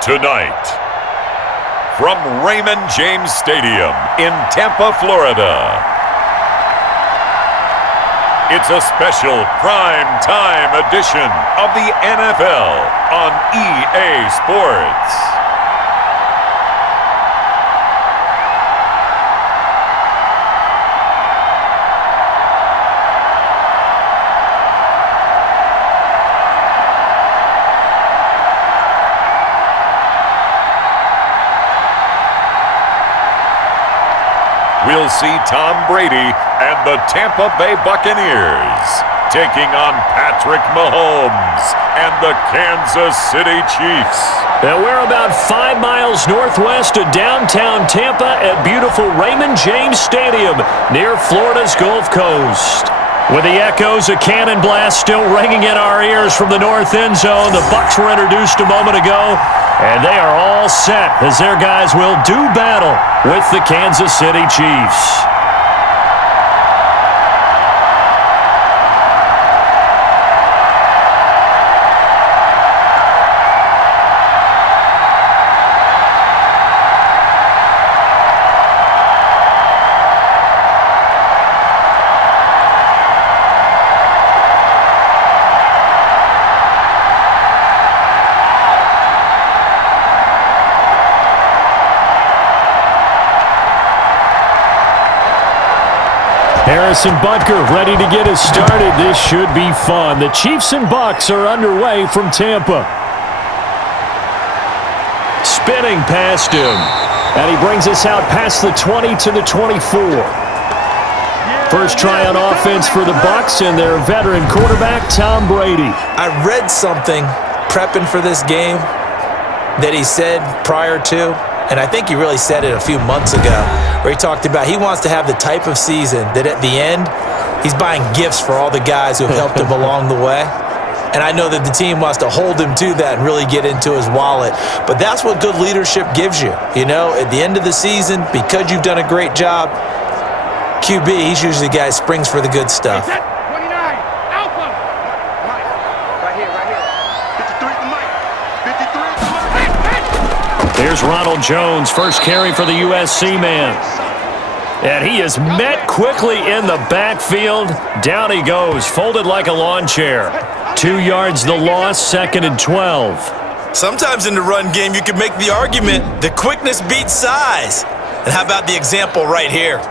Tonight, from Raymond James Stadium in Tampa, Florida, it's a special prime time edition of the NFL on EA Sports. We'll see Tom Brady and the Tampa Bay Buccaneers taking on Patrick Mahomes and the Kansas City Chiefs. And we're about 5 miles northwest of downtown Tampa at beautiful Raymond James Stadium near Florida's Gulf Coast. With the echoes of cannon blasts still ringing in our ears from the north end zone, the Bucs were introduced a moment ago, and they are all set as their guys will do battle with the Kansas City Chiefs. Harrison Butker ready to get us started. This should be fun. The Chiefs and Bucs are underway from Tampa. Spinning past him. And he brings us out past the 20 to the 24. First try on offense for the Bucs and their veteran quarterback, Tom Brady. I read something prepping for this game that he said prior to, and I think he really said it a few months ago, where he talked about he wants to have the type of season that at the end, he's buying gifts for all the guys who have helped him along the way. And I know that the team wants to hold him to that and really get into his wallet. But that's what good leadership gives you. You know, at the end of the season, because you've done a great job, QB, he's usually the guy who springs for the good stuff. Here's Ronald Jones, first carry for the USC man. And he is met quickly in the backfield. Down he goes, folded like a lawn chair. 2 yards the loss, 2nd and 12. Sometimes in the run game, you can make the argument that quickness beats size. And how about the example right here?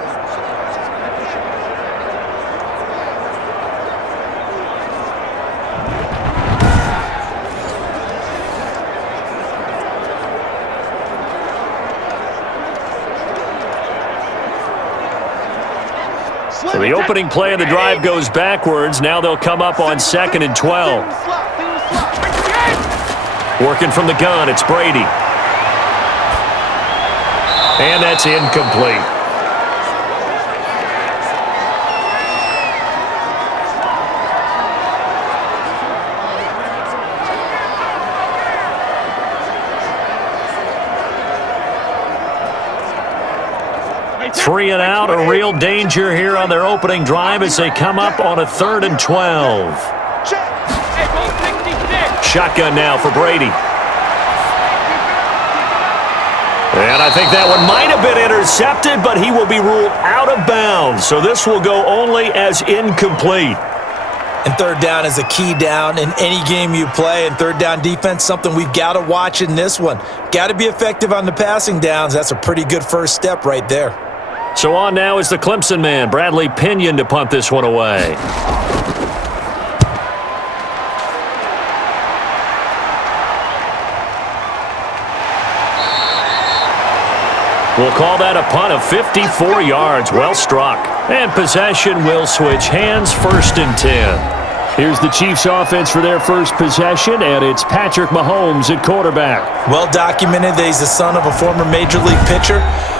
So the opening play of the drive goes backwards. Now they'll come up on 2nd and 12. Working from the gun, it's Brady. And that's incomplete. Three and out, a real danger here on their opening drive as they come up on a 3rd and 12. Shotgun now for Brady. And I think that one might have been intercepted, but he will be ruled out of bounds. So this will go only as incomplete. And third down is a key down in any game you play. And third down defense, something we've got to watch in this one. Got to be effective on the passing downs. That's a pretty good first step right there. So on now is the Clemson man, Bradley Pinion, to punt this one away. We'll call that a punt of 54 yards. Well struck. And possession will switch hands, 1st and 10. Here's the Chiefs offense for their first possession, and it's Patrick Mahomes at quarterback. Well documented that he's the son of a former Major League pitcher.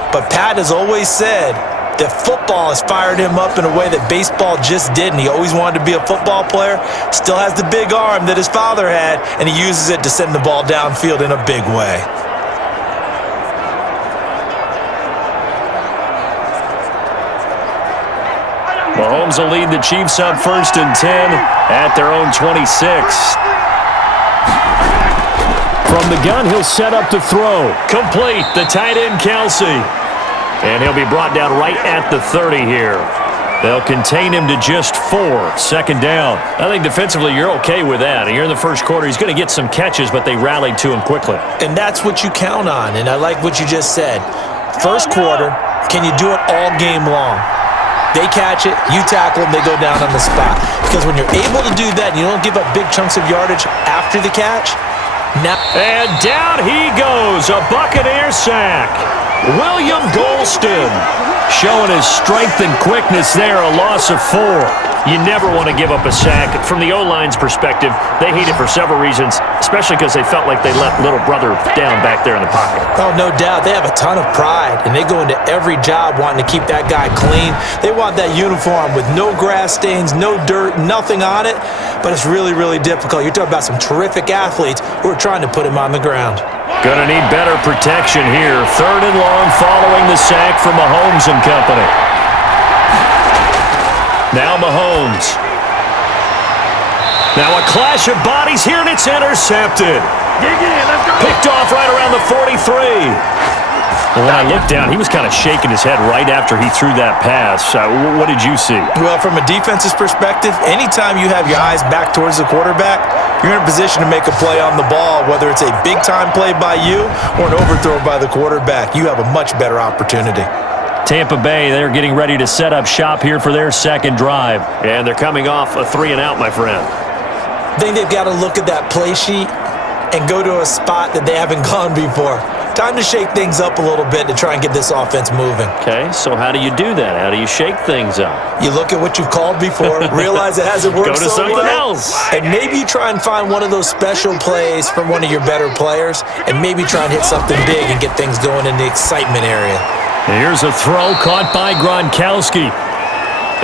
But Pat has always said that football has fired him up in a way that baseball just didn't. He always wanted to be a football player, still has the big arm that his father had, and he uses it to send the ball downfield in a big way. Mahomes will lead the Chiefs up 1st and 10 at their own 26. From the gun, he'll set up to throw. Complete, the tight end, Kelsey. And he'll be brought down right at the 30 here. They'll contain him to just 4. Second down. I think defensively you're okay with that. And you're in the first quarter. He's going to get some catches, but they rallied to him quickly. And that's what you count on. And I like what you just said. First quarter, can you do it all game long? They catch it, you tackle them, they go down on the spot. Because when you're able to do that and you don't give up big chunks of yardage after the catch, now... And down he goes, a Buccaneer sack. William Golston showing his strength and quickness there, a loss of 4. You never want to give up a sack. From the O-line's perspective, they hate it for several reasons, especially because they felt like they let little brother down back there in the pocket. Oh, no doubt. They have a ton of pride, and they go into every job wanting to keep that guy clean. They want that uniform with no grass stains, no dirt, nothing on it, but it's really, really difficult. You're talking about some terrific athletes who are trying to put him on the ground. Gonna need better protection here. 3rd and long following the sack from Mahomes and company. Now Mahomes. Now a clash of bodies here, and it's intercepted. Picked off right around the 43. Well, when I looked down, he was kind of shaking his head right after he threw that pass. What did you see? Well, from a defense's perspective, anytime you have your eyes back towards the quarterback, you're in a position to make a play on the ball, whether it's a big-time play by you or an overthrow by the quarterback. You have a much better opportunity. Tampa Bay, they're getting ready to set up shop here for their second drive. And they're coming off a 3-and-out, my friend. I think they've got to look at that play sheet and go to a spot that they haven't gone before. Time to shake things up a little bit to try and get this offense moving. Okay, so how do you do that? How do you shake things up? You look at what you've called before, realize it hasn't worked so well. Go to something else. And maybe you try and find one of those special plays from one of your better players, and maybe try and hit something big and get things going in the excitement area. Here's a throw caught by Gronkowski.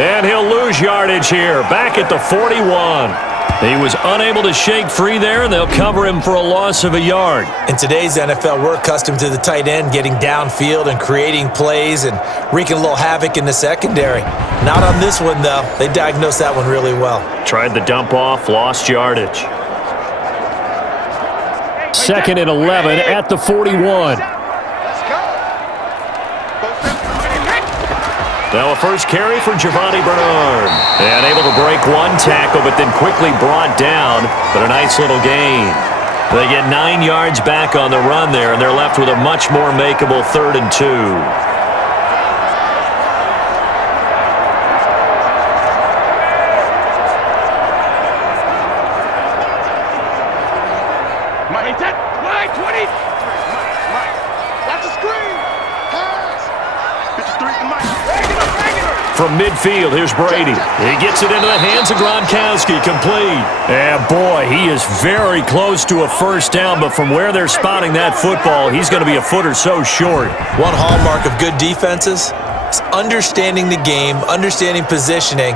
And he'll lose yardage here, back at the 41. He was unable to shake free there, and they'll cover him for a loss of a yard. In today's NFL, we're accustomed to the tight end getting downfield and creating plays and wreaking a little havoc in the secondary. Not on this one, though. They diagnosed that one really well. Tried the dump off, lost yardage. 2nd and 11 at the 41. Now a first carry for Giovanni Bernard. And able to break one tackle, but then quickly brought down. But a nice little gain. They get 9 yards back on the run there, and they're left with a much more makeable 3rd and 2. From midfield, here's Brady. He gets it into the hands of Gronkowski, complete. And boy, he is very close to a first down, but from where they're spotting that football, he's going to be a foot or so short. One hallmark of good defenses is understanding the game, understanding positioning,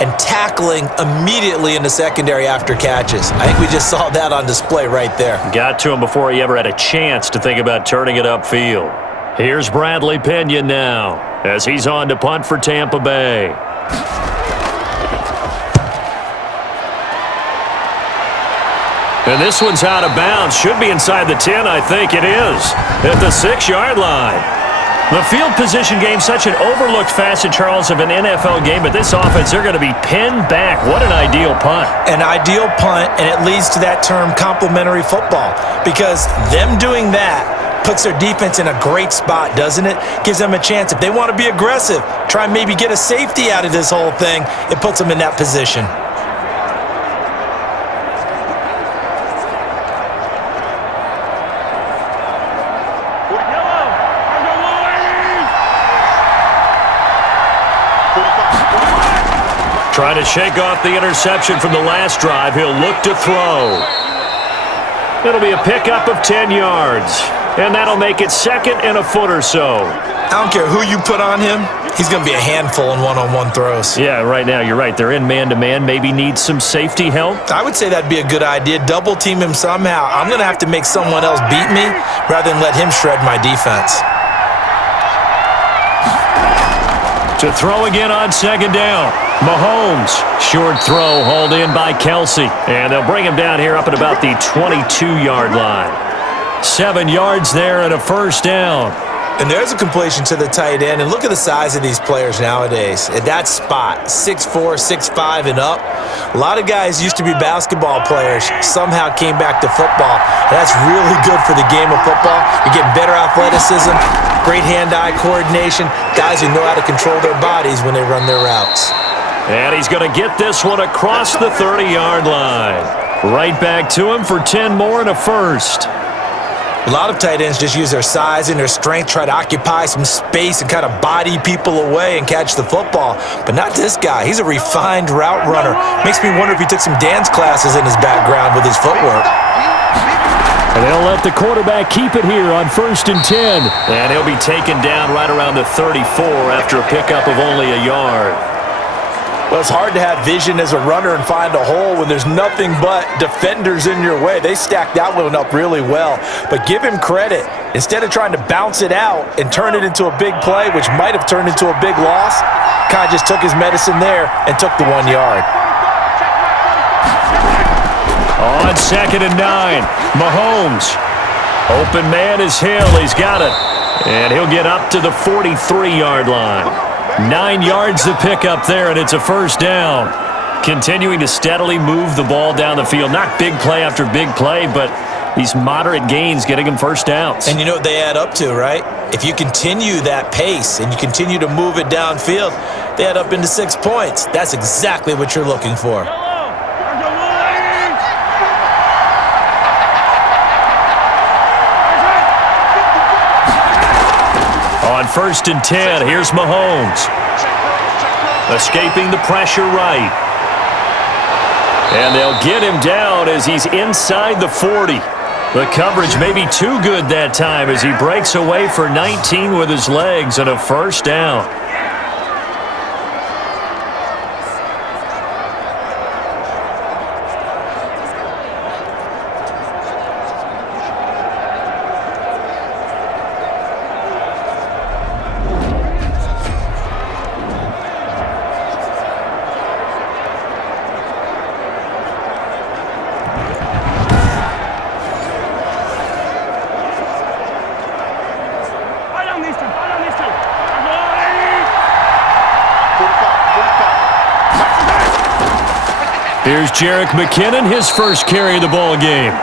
and tackling immediately in the secondary after catches. I think we just saw that on display right there. Got to him before he ever had a chance to think about turning it upfield. Here's Bradley Pinion now, as he's on to punt for Tampa Bay. And this one's out of bounds. Should be inside the 10, I think it is. At the 6-yard line. The field position game, such an overlooked facet, Charles, of an NFL game, but this offense, they're going to be pinned back. What an ideal punt. An ideal punt, and it leads to that term complementary football, because them doing that puts their defense in a great spot, doesn't it? Gives them a chance. If they want to be aggressive, try and maybe get a safety out of this whole thing, it puts them in that position. Trying to shake off the interception from the last drive. He'll look to throw. It'll be a pickup of 10 yards. And that'll make it 2nd and a foot or so. I don't care who you put on him. He's going to be a handful in one-on-one throws. Yeah, right now, you're right. They're in man-to-man. Maybe needs some safety help. I would say that'd be a good idea. Double team him somehow. I'm going to have to make someone else beat me rather than let him shred my defense. To throw again on 2nd down. Mahomes, short throw, hauled in by Kelsey. And they'll bring him down here up at about the 22-yard line. 7 yards there and a first down. And there's a completion to the tight end. And look at the size of these players nowadays. At that spot, 6'4", 6'5", and up. A lot of guys used to be basketball players, somehow came back to football. And that's really good for the game of football. You're getting better athleticism, great hand-eye coordination, guys who know how to control their bodies when they run their routes. And he's going to get this one across the 30-yard line. Right back to him for 10 more and a first. A lot of tight ends just use their size and their strength, try to occupy some space and kind of body people away and catch the football. But not this guy. He's a refined route runner. Makes me wonder if he took some dance classes in his background with his footwork. And they'll let the quarterback keep it here on 1st and 10. And he'll be taken down right around the 34 after a pickup of only a yard. Well, it's hard to have vision as a runner and find a hole when there's nothing but defenders in your way. They stacked that one up really well. But give him credit. Instead of trying to bounce it out and turn it into a big play, which might have turned into a big loss, kind of just took his medicine there and took the 1 yard. On 2nd and 9, Mahomes. Open man is Hill. He's got it. And he'll get up to the 43-yard line. 9 yards to pick up there, and it's a first down. Continuing to steadily move the ball down the field. Not big play after big play, but these moderate gains getting him first downs. And you know what they add up to, right? If you continue that pace and you continue to move it downfield, they add up into 6 points. That's exactly what you're looking for. On 1st and 10, here's Mahomes. Escaping the pressure right. And they'll get him down as he's inside the 40. The coverage may be too good that time as he breaks away for 19 with his legs and a first down. Here's Jerick McKinnon, his first carry of the ball game.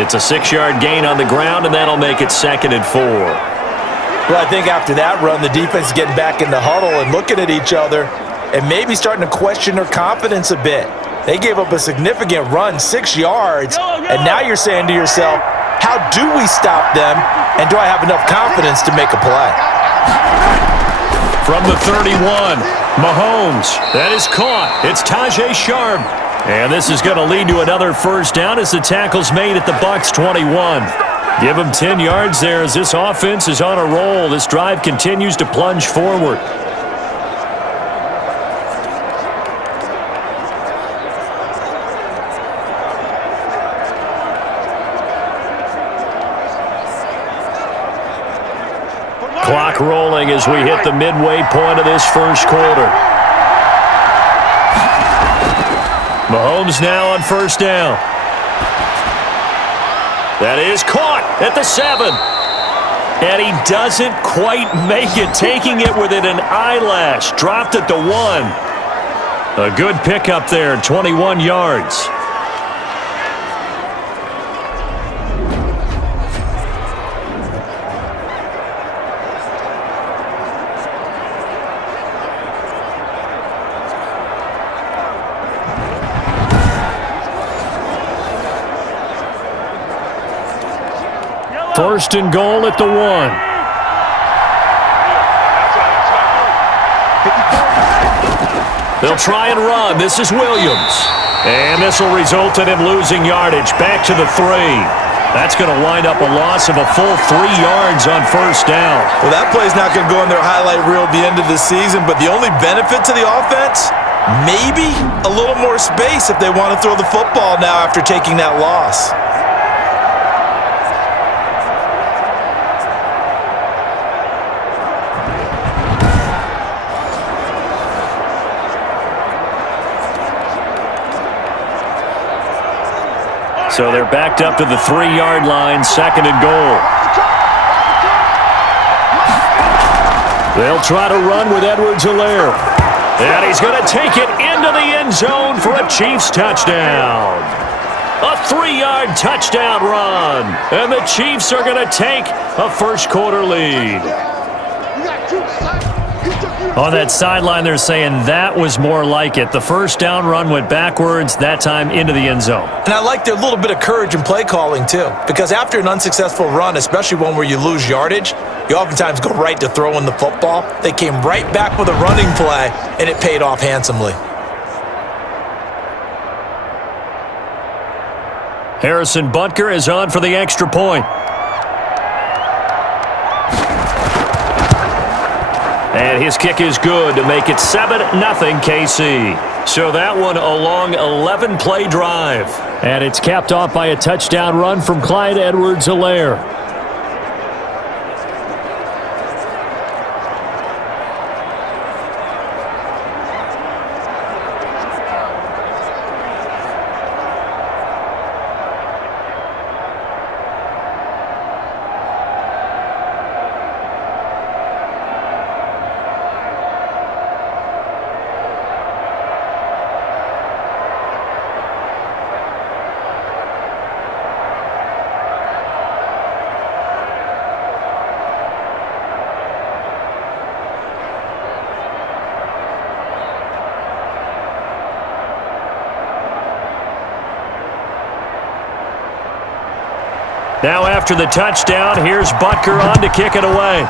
It's a 6-yard gain on the ground, and that'll make it 2nd and 4. Well, I think after that run, the defense is getting back in the huddle and looking at each other and maybe starting to question their confidence a bit. They gave up a significant run, 6 yards, and now you're saying to yourself, how do we stop them, and do I have enough confidence to make a play? From the 31, Mahomes. That is caught. It's Tajay Sharp. And this is going to lead to another first down as the tackle's made at the BUCS 21. Give him 10 yards there as this offense is on a roll. This drive continues to plunge forward. Clock rolling as we hit the midway point of this first quarter. Mahomes now on first down. That is caught at the 7. And he doesn't quite make it, taking it within an eyelash. Dropped at the 1. A good pickup there, 21 yards. First and goal at the 1. They'll try and run. This is Williams. And this will result in him losing yardage. Back to the 3. That's going to wind up a loss of a full 3 yards on first down. Well, that play's not going to go in their highlight reel at the end of the season, but the only benefit to the offense, maybe a little more space if they want to throw the football now after taking that loss. So they're backed up to the 3-yard line, 2nd and goal. They'll try to run with Edwards-Helaire. And he's going to take it into the end zone for a Chiefs touchdown. A 3-yard touchdown run. And the Chiefs are going to take a first-quarter lead. On that sideline, they're saying that was more like it. The first down run went backwards, that time into the end zone. And I like their little bit of courage in play calling, too. Because after an unsuccessful run, especially one where you lose yardage, you oftentimes go right to throwing the football. They came right back with a running play, and it paid off handsomely. Harrison Butker is on for the extra point. And his kick is good to make it 7-0 KC. So that one a long 11-play drive. And it's capped off by a touchdown run from Clyde Edwards-Helaire. Now after the touchdown, here's Butker on to kick it away.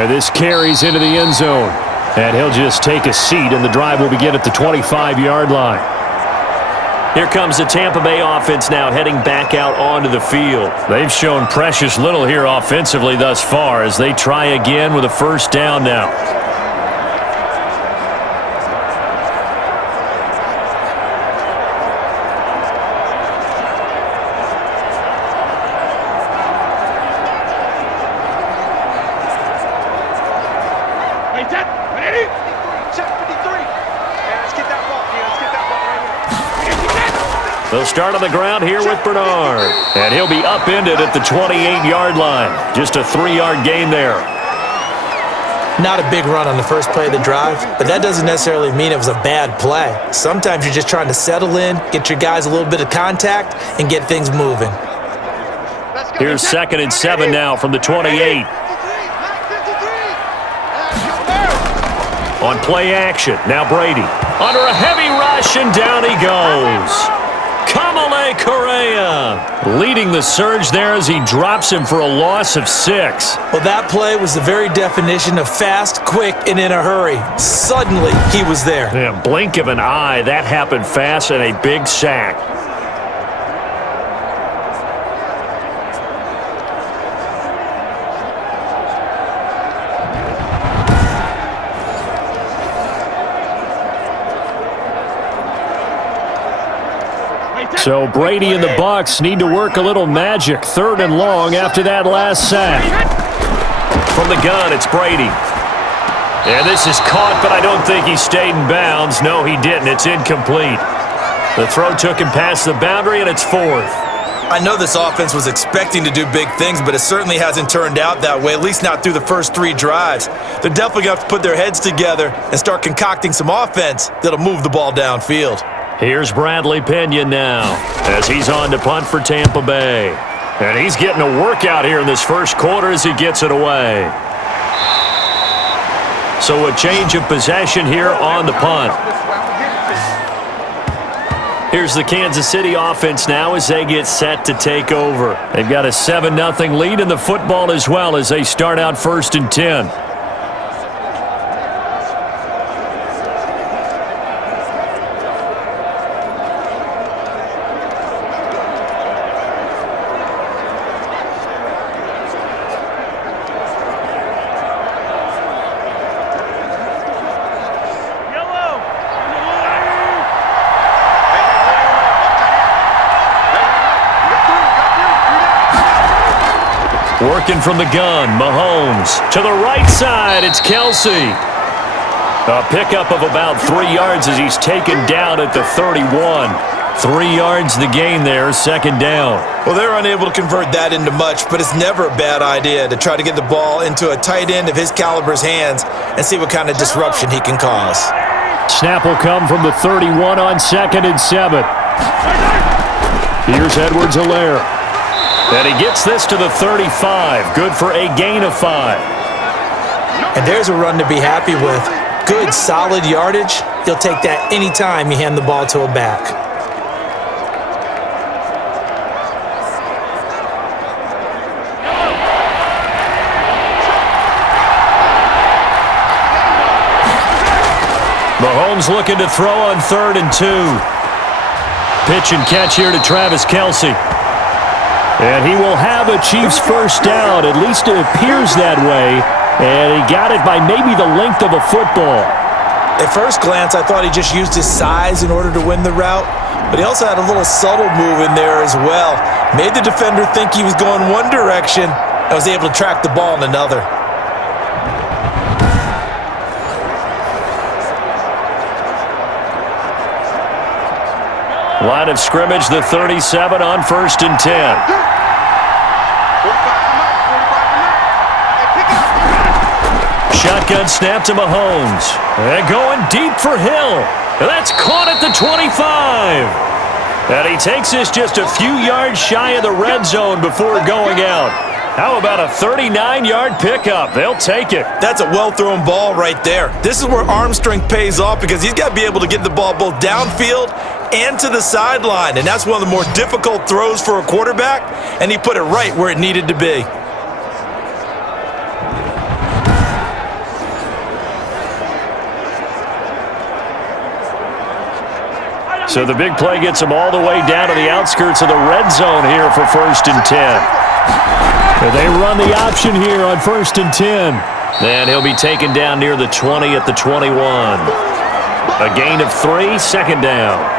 And this carries into the end zone. And he'll just take a seat, and the drive will begin at the 25-yard line. Here comes the Tampa Bay offense now heading back out onto the field. They've shown precious little here offensively thus far as they try again with a first down now. They'll start on the ground here with Bernard. And he'll be upended at the 28-yard line. Just a 3-yard gain there. Not a big run on the first play of the drive, but that doesn't necessarily mean it was a bad play. Sometimes you're just trying to settle in, get your guys a little bit of contact, and get things moving. Here's 2nd and 7 now from the 28. On play action, now Brady. Under a heavy rush, and down he goes. Kamale Correa leading the surge there as he drops him for a loss of 6. Well, that play was the very definition of fast, quick, and in a hurry. Suddenly, he was there. Yeah, blink of an eye, that happened fast, and a big sack. So Brady and the BUCS need to work a little magic. 3rd and long after that last sack. From the gun, it's Brady. And this is caught, but I don't think he stayed in bounds. No, he didn't. It's incomplete. The throw took him past the boundary, and it's 4th. I know this offense was expecting to do big things, but it certainly hasn't turned out that way, at least not through the first 3 drives. They're definitely going to have to put their heads together and start concocting some offense that'll move the ball downfield. Here's Bradley Pinion now as he's on to punt for Tampa Bay. And he's getting a workout here in this first quarter as he gets it away. So a change of possession here on the punt. Here's the Kansas City offense now as they get set to take over. They've got a 7-0 lead in the football as well as they start out 1st and 10. Working from the gun, Mahomes. To the right side, it's Kelsey. A pickup of about 3 yards as he's taken down at the 31. 3 yards the gain there, second down. Well, they're unable to convert that into much, but it's never a bad idea to try to get the ball into a tight end of his caliber's hands and see what kind of disruption he can cause. Snap will come from the 31 on 2nd and 7. Here's Edwards-Helaire. And he gets this to the 35. Good for a gain of 5. And there's a run to be happy with. Good, solid yardage. He'll take that anytime you hand the ball to a back. Mahomes looking to throw on 3rd and 2. Pitch and catch here to Travis Kelce. And he will have a Chiefs first down. At least it appears that way. And he got it by maybe the length of a football. At first glance, I thought he just used his size in order to win the route. But he also had a little subtle move in there as well. Made the defender think he was going one direction and was able to track the ball in another. Line of scrimmage, the 37 on 1st and 10. Shotgun snap to Mahomes. And going deep for Hill. And that's caught at the 25. And he takes this just a few yards shy of the red zone before going out. How about a 39-yard pickup? They'll take it. That's a well-thrown ball right there. This is where arm strength pays off because he's got to be able to get the ball both downfield and to the sideline. And that's one of the more difficult throws for a quarterback. And he put it right where it needed to be. So the big play gets him all the way down to the outskirts of the red zone here for 1st and 10. And they run the option here on 1st and 10. And he'll be taken down near the 20 at the 21. A gain of 3, second down.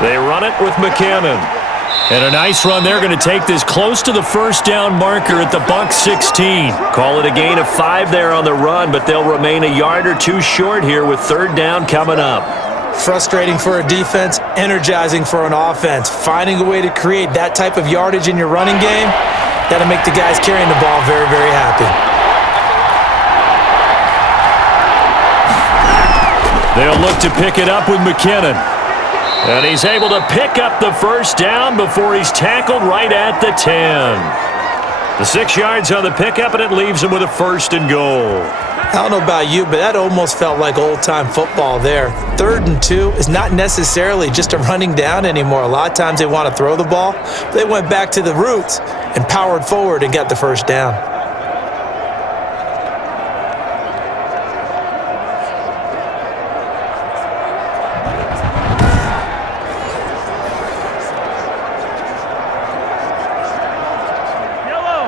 They run it with McKinnon. And a nice run. They're going to take this close to the first down marker at the BUCS 16. Call it a gain of 5 there on the run, but they'll remain a yard or 2 short here with 3rd down coming up. Frustrating for a defense, energizing for an offense. Finding a way to create that type of yardage in your running game, that'll make the guys carrying the ball very, very happy. They'll look to pick it up with McKinnon. And he's able to pick up the first down before he's tackled right at the 10. The 6 yards on the pickup, and it leaves him with a 1st and goal. I don't know about you, but that almost felt like old-time football there. 3rd and 2 is not necessarily just a running down anymore. A lot of times they want to throw the ball. They went back to the roots and powered forward and got the first down.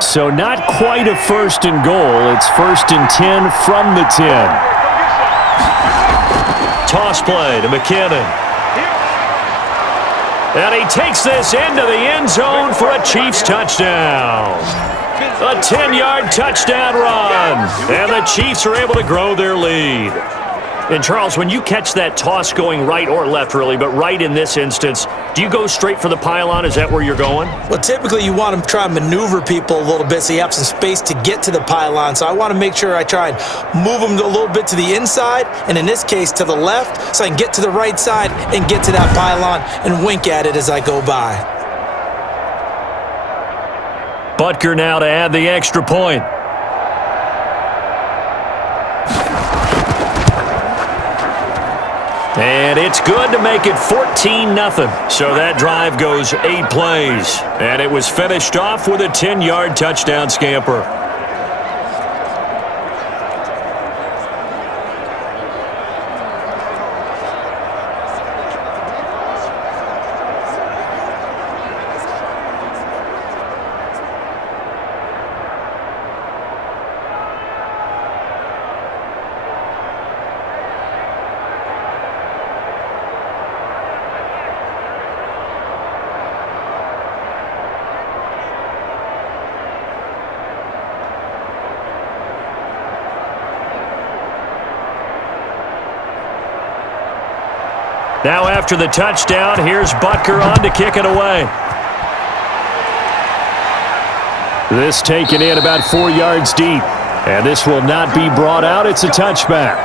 So not quite a 1st and goal. It's 1st and 10 from the 10. Toss play to McKinnon. And he takes this into the end zone for a Chiefs touchdown. A 10-yard touchdown run. And the Chiefs are able to grow their lead. And, Charles, when you catch that toss going right or left, really, but right in this instance, do you go straight for the pylon? Is that where you're going? Well, typically you want to try and maneuver people a little bit so you have some space to get to the pylon. So I want to make sure I try and move them a little bit to the inside, and in this case to the left, so I can get to the right side and get to that pylon and wink at it as I go by. Butker now to add the extra point. And it's good to make it 14-0. So that drive goes 8 plays. And it was finished off with a 10-yard touchdown scamper. Now after the touchdown, here's Butker on to kick it away. This taken in about 4 yards deep. And this will not be brought out. It's a touchback.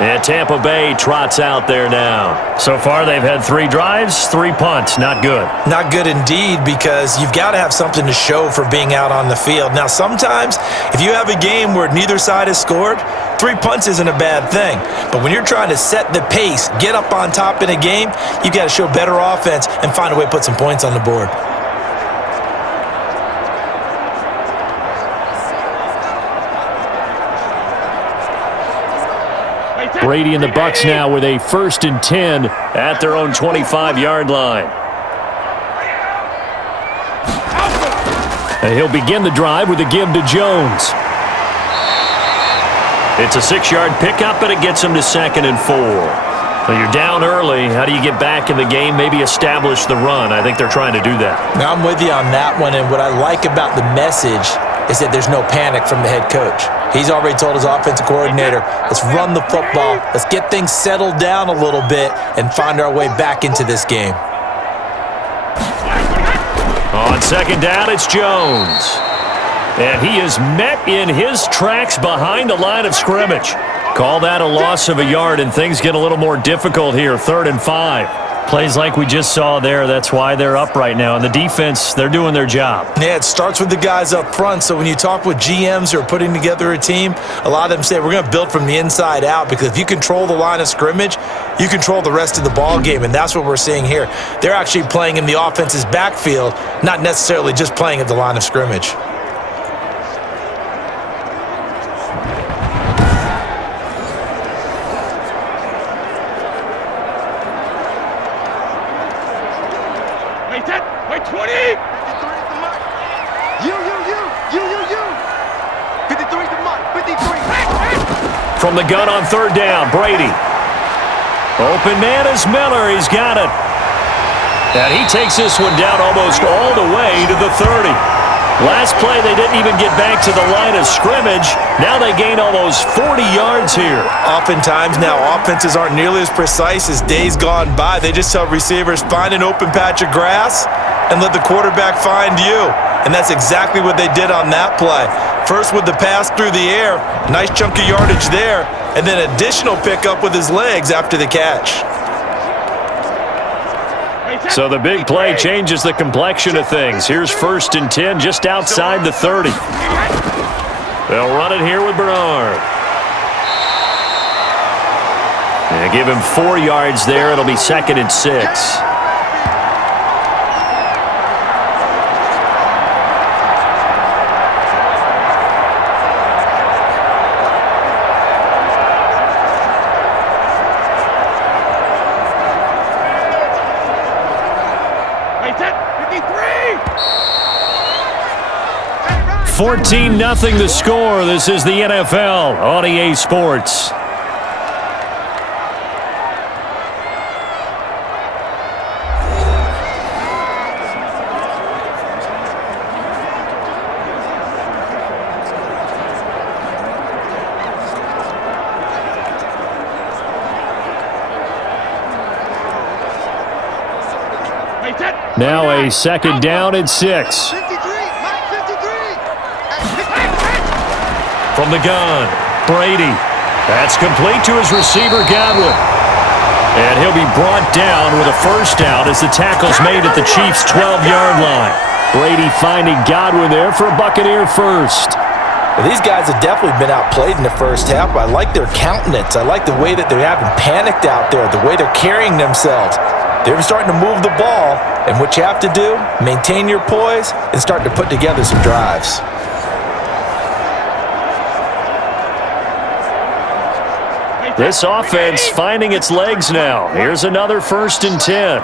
And Tampa Bay trots out there now. So far, they've had 3 drives, 3 punts. Not good. Not good indeed, because you've got to have something to show for being out on the field. Now, sometimes, if you have a game where neither side has scored, 3 punts isn't a bad thing. But when you're trying to set the pace, get up on top in a game, you've got to show better offense and find a way to put some points on the board. Brady and the BUCS now with a 1st and 10 at their own 25-yard line. And he'll begin the drive with a give to Jones. It's a 6-yard pickup, and it gets him to 2nd and 4. Well, you're down early. How do you get back in the game, maybe establish the run? I think they're trying to do that. Now, I'm with you on that one, and what I like about the message is that there's no panic from the head coach. He's already told his offensive coordinator, let's run the football, let's get things settled down a little bit and find our way back into this game. On 2nd down, it's Jones. And he is met in his tracks behind the line of scrimmage. Call that a loss of a yard, and things get a little more difficult here, 3rd and 5. Plays like we just saw there, that's why they're up right now. And the defense, they're doing their job. Yeah, it starts with the guys up front. So when you talk with GMs who are putting together a team, a lot of them say we're going to build from the inside out, because if you control the line of scrimmage, you control the rest of the ball game, and that's what we're seeing here. They're actually playing in the offense's backfield, not necessarily just playing at the line of scrimmage. Wait, 20! 53 is the mark. You. 53 is the mark. 53. From the gun on 3rd down, Brady. Open man is Miller. He's got it. And he takes this one down almost all the way to the 30. Last play, they didn't even get back to the line of scrimmage. Now they gain almost 40 yards here. Oftentimes now, offenses aren't nearly as precise as days gone by. They just tell receivers, find an open patch of grass and let the quarterback find you. And that's exactly what they did on that play. First with the pass through the air, nice chunk of yardage there, and then additional pickup with his legs after the catch. So the big play changes the complexion of things. Here's 1st and 10 just outside the 30. They'll run it here with Bernard. And give him 4 yards there. It'll be 2nd and 6. Wait, 53! 14-0 the score. This is the NFL on EA Sports. Now a 2nd down and 6. 53! Mike 53! From the gun, Brady. That's complete to his receiver, Godwin. And he'll be brought down with a 1st down as the tackle's made at the Chiefs' 12-yard line. Brady finding Godwin there for a Buccaneer 1st. Well, these guys have definitely been outplayed in the first half, but I like their countenance. I like the way that they're having panicked out there, the way they're carrying themselves. They're starting to move the ball, and what you have to do, maintain your poise and start to put together some drives. This offense finding its legs now. Here's another 1st and 10.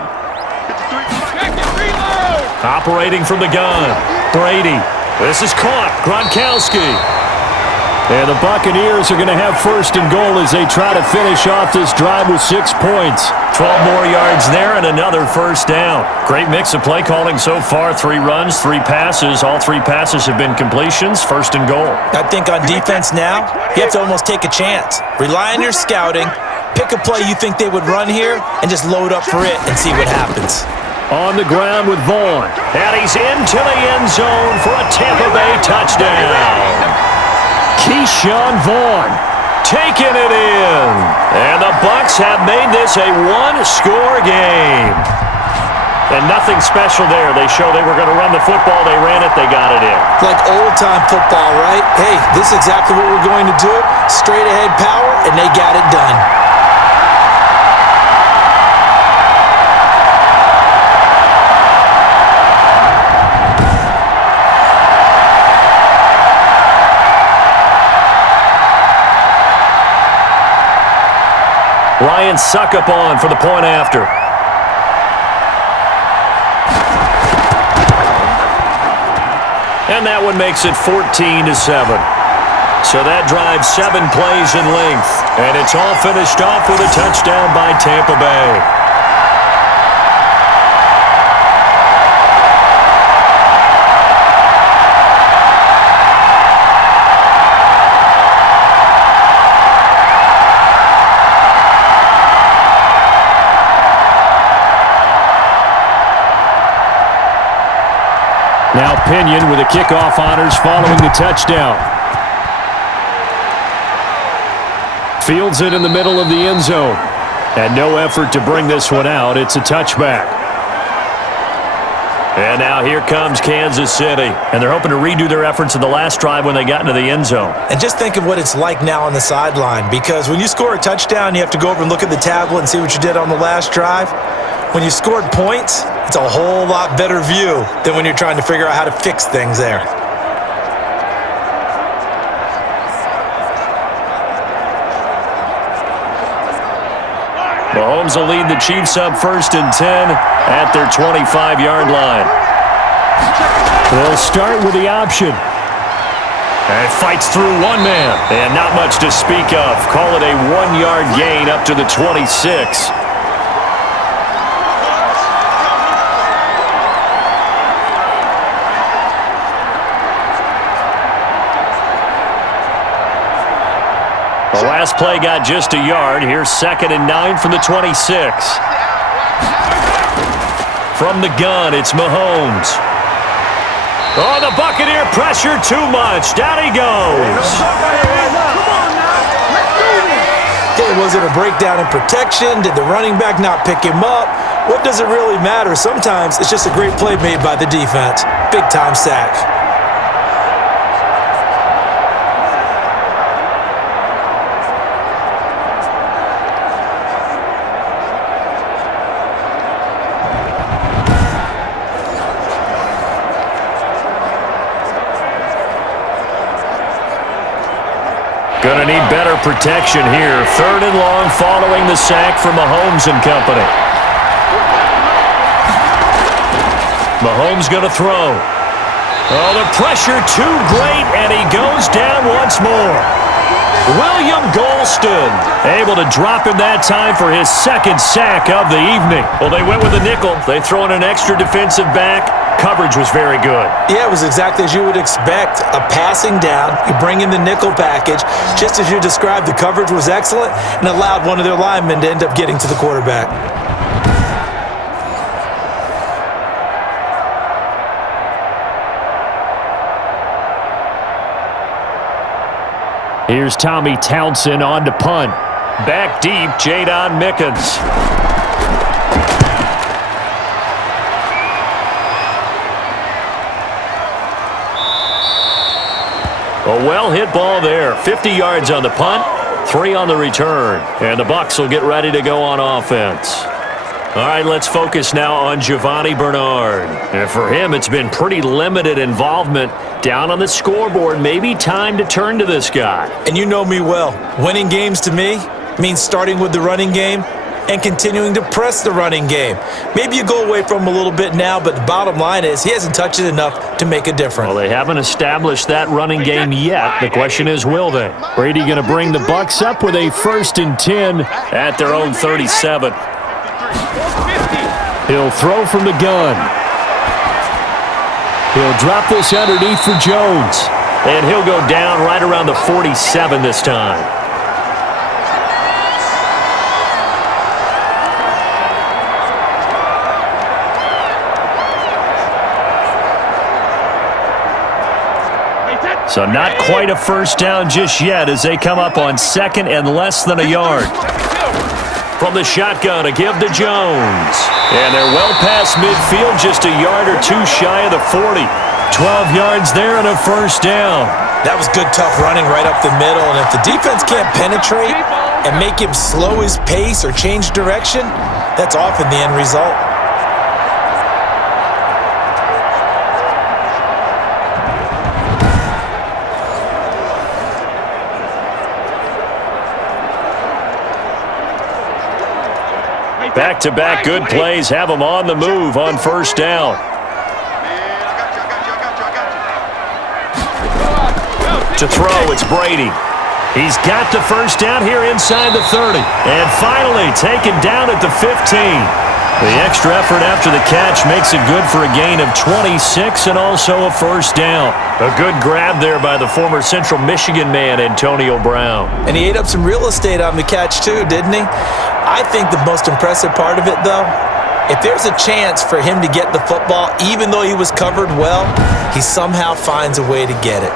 Operating from the gun, Brady. This is caught, Gronkowski. And the Buccaneers are going to have 1st and goal as they try to finish off this drive with 6 points. 12 more yards there and another 1st down. Great mix of play calling so far. 3 runs, 3 passes. All 3 passes have been completions. 1st and goal. I think on defense now, you have to almost take a chance. Rely on your scouting, Pick a play you think they would run here and just load up for it and see what happens. On the ground with Vaughn. And he's into the end zone for a Tampa Bay touchdown. Keyshawn Vaughn taking it in. And the Bucs have made this a one-score game. And nothing special there. They showed they were going to run the football. They ran it. They got it in. Like old-time football, right? Hey, this is exactly what we're going to do. Straight-ahead power, and they got it done. Ryan Suckup on for the point after. And that one makes it 14-7. So that drives 7 plays in length. And it's all finished off with a touchdown by Tampa Bay. Now Pinion with the kickoff honors following the touchdown. Fields it in the middle of the end zone. And no effort to bring this one out. It's a touchback. And now here comes Kansas City. And they're hoping to redo their efforts in the last drive when they got into the end zone. And just think of what it's like now on the sideline. Because when you score a touchdown, you have to go over and look at the tablet and see what you did on the last drive. When you scored points, it's a whole lot better view than when you're trying to figure out how to fix things there. Mahomes will lead the Chiefs up 1st and 10 at their 25-yard line. They'll start with the option. And fights through one man. And not much to speak of. Call it a 1-yard gain up to the 26. The last play got just a yard. Here's 2nd and 9 from the 26. From the gun, it's Mahomes. Oh, the Buccaneer pressure too much. Down he goes. Okay, was it a breakdown in protection? Did the running back not pick him up? What does it really matter? Sometimes it's just a great play made by the defense. Big-time sack. Going to need better protection here. 3rd and long following the sack from Mahomes and company. Mahomes going to throw. Oh, the pressure too great, and he goes down once more. William Golston able to drop him that time for his 2nd sack of the evening. Well, they went with a nickel. They throw in an extra defensive back. Coverage was very good. Yeah, it was exactly as you would expect. A passing down, you bring in the nickel package. Just as you described, the coverage was excellent and allowed one of their linemen to end up getting to the quarterback. Here's Tommy Townsend on to punt. Back deep, Jerick Mckinnon. A well-hit ball there. 50 yards on the punt, 3 on the return. And the Bucs will get ready to go on offense. All right, let's focus now on Giovanni Bernard. And for him, it's been pretty limited involvement down on the scoreboard. Maybe time to turn to this guy. And you know me well. Winning games to me means starting with the running game and continuing to press the running game. Maybe you go away from him a little bit now, but the bottom line is he hasn't touched it enough to make a difference. Well, they haven't established that running game yet. The question is, will they? Brady going to bring the Bucs up with a 1st and 10 at their own 37. He'll throw from the gun. He'll drop this underneath for Jones. And he'll go down right around the 47 this time. So not quite a first down just yet as they come up on second and less than a yard. From the shotgun, a give to Jones. And they're well past midfield, just a yard or two shy of the 40. 12 yards there and a first down. That was good, tough running right up the middle. And if the defense can't penetrate and make him slow his pace or change direction, that's often the end result. Back-to-back good plays have them on the move on first down. To throw, it's Brady. He's got the first down here inside the 30. And finally taken down at the 15. The extra effort after the catch makes it good for a gain of 26 and also a first down. A good grab there by the former Central Michigan man, Antonio Brown. And he ate up some real estate on the catch too, didn't he? I think the most impressive part of it, though, if there's a chance for him to get the football, even though he was covered well, he somehow finds a way to get it.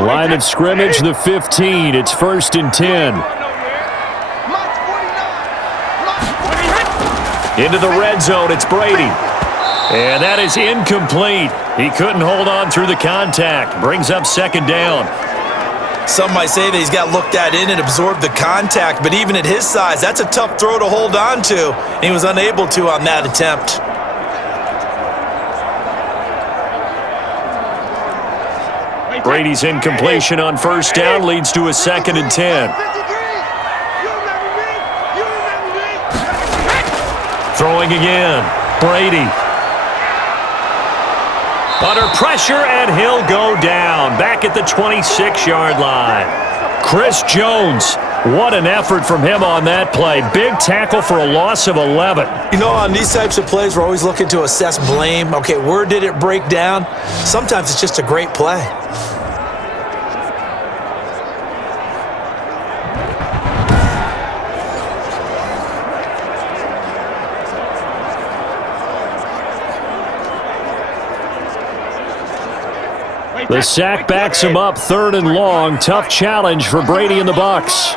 Line of scrimmage, the 15. It's 1st and 10. Into the red zone, it's Brady. And that is incomplete. He couldn't hold on through the contact. Brings up second down. Some might say that he's got looked at in and absorbed the contact, but even at his size, that's a tough throw to hold on to. And he was unable to on that attempt. Brady's incompletion on first down leads to a 2nd and 10. Throwing again. Brady. Under pressure, and he'll go down. Back at the 26-yard line. Chris Jones. What an effort from him on that play. Big tackle for a loss of 11. You know, on these types of plays, we're always looking to assess blame. Okay, where did it break down? Sometimes it's just a great play. The sack backs him up 3rd and long. Tough challenge for Brady and the BUCS.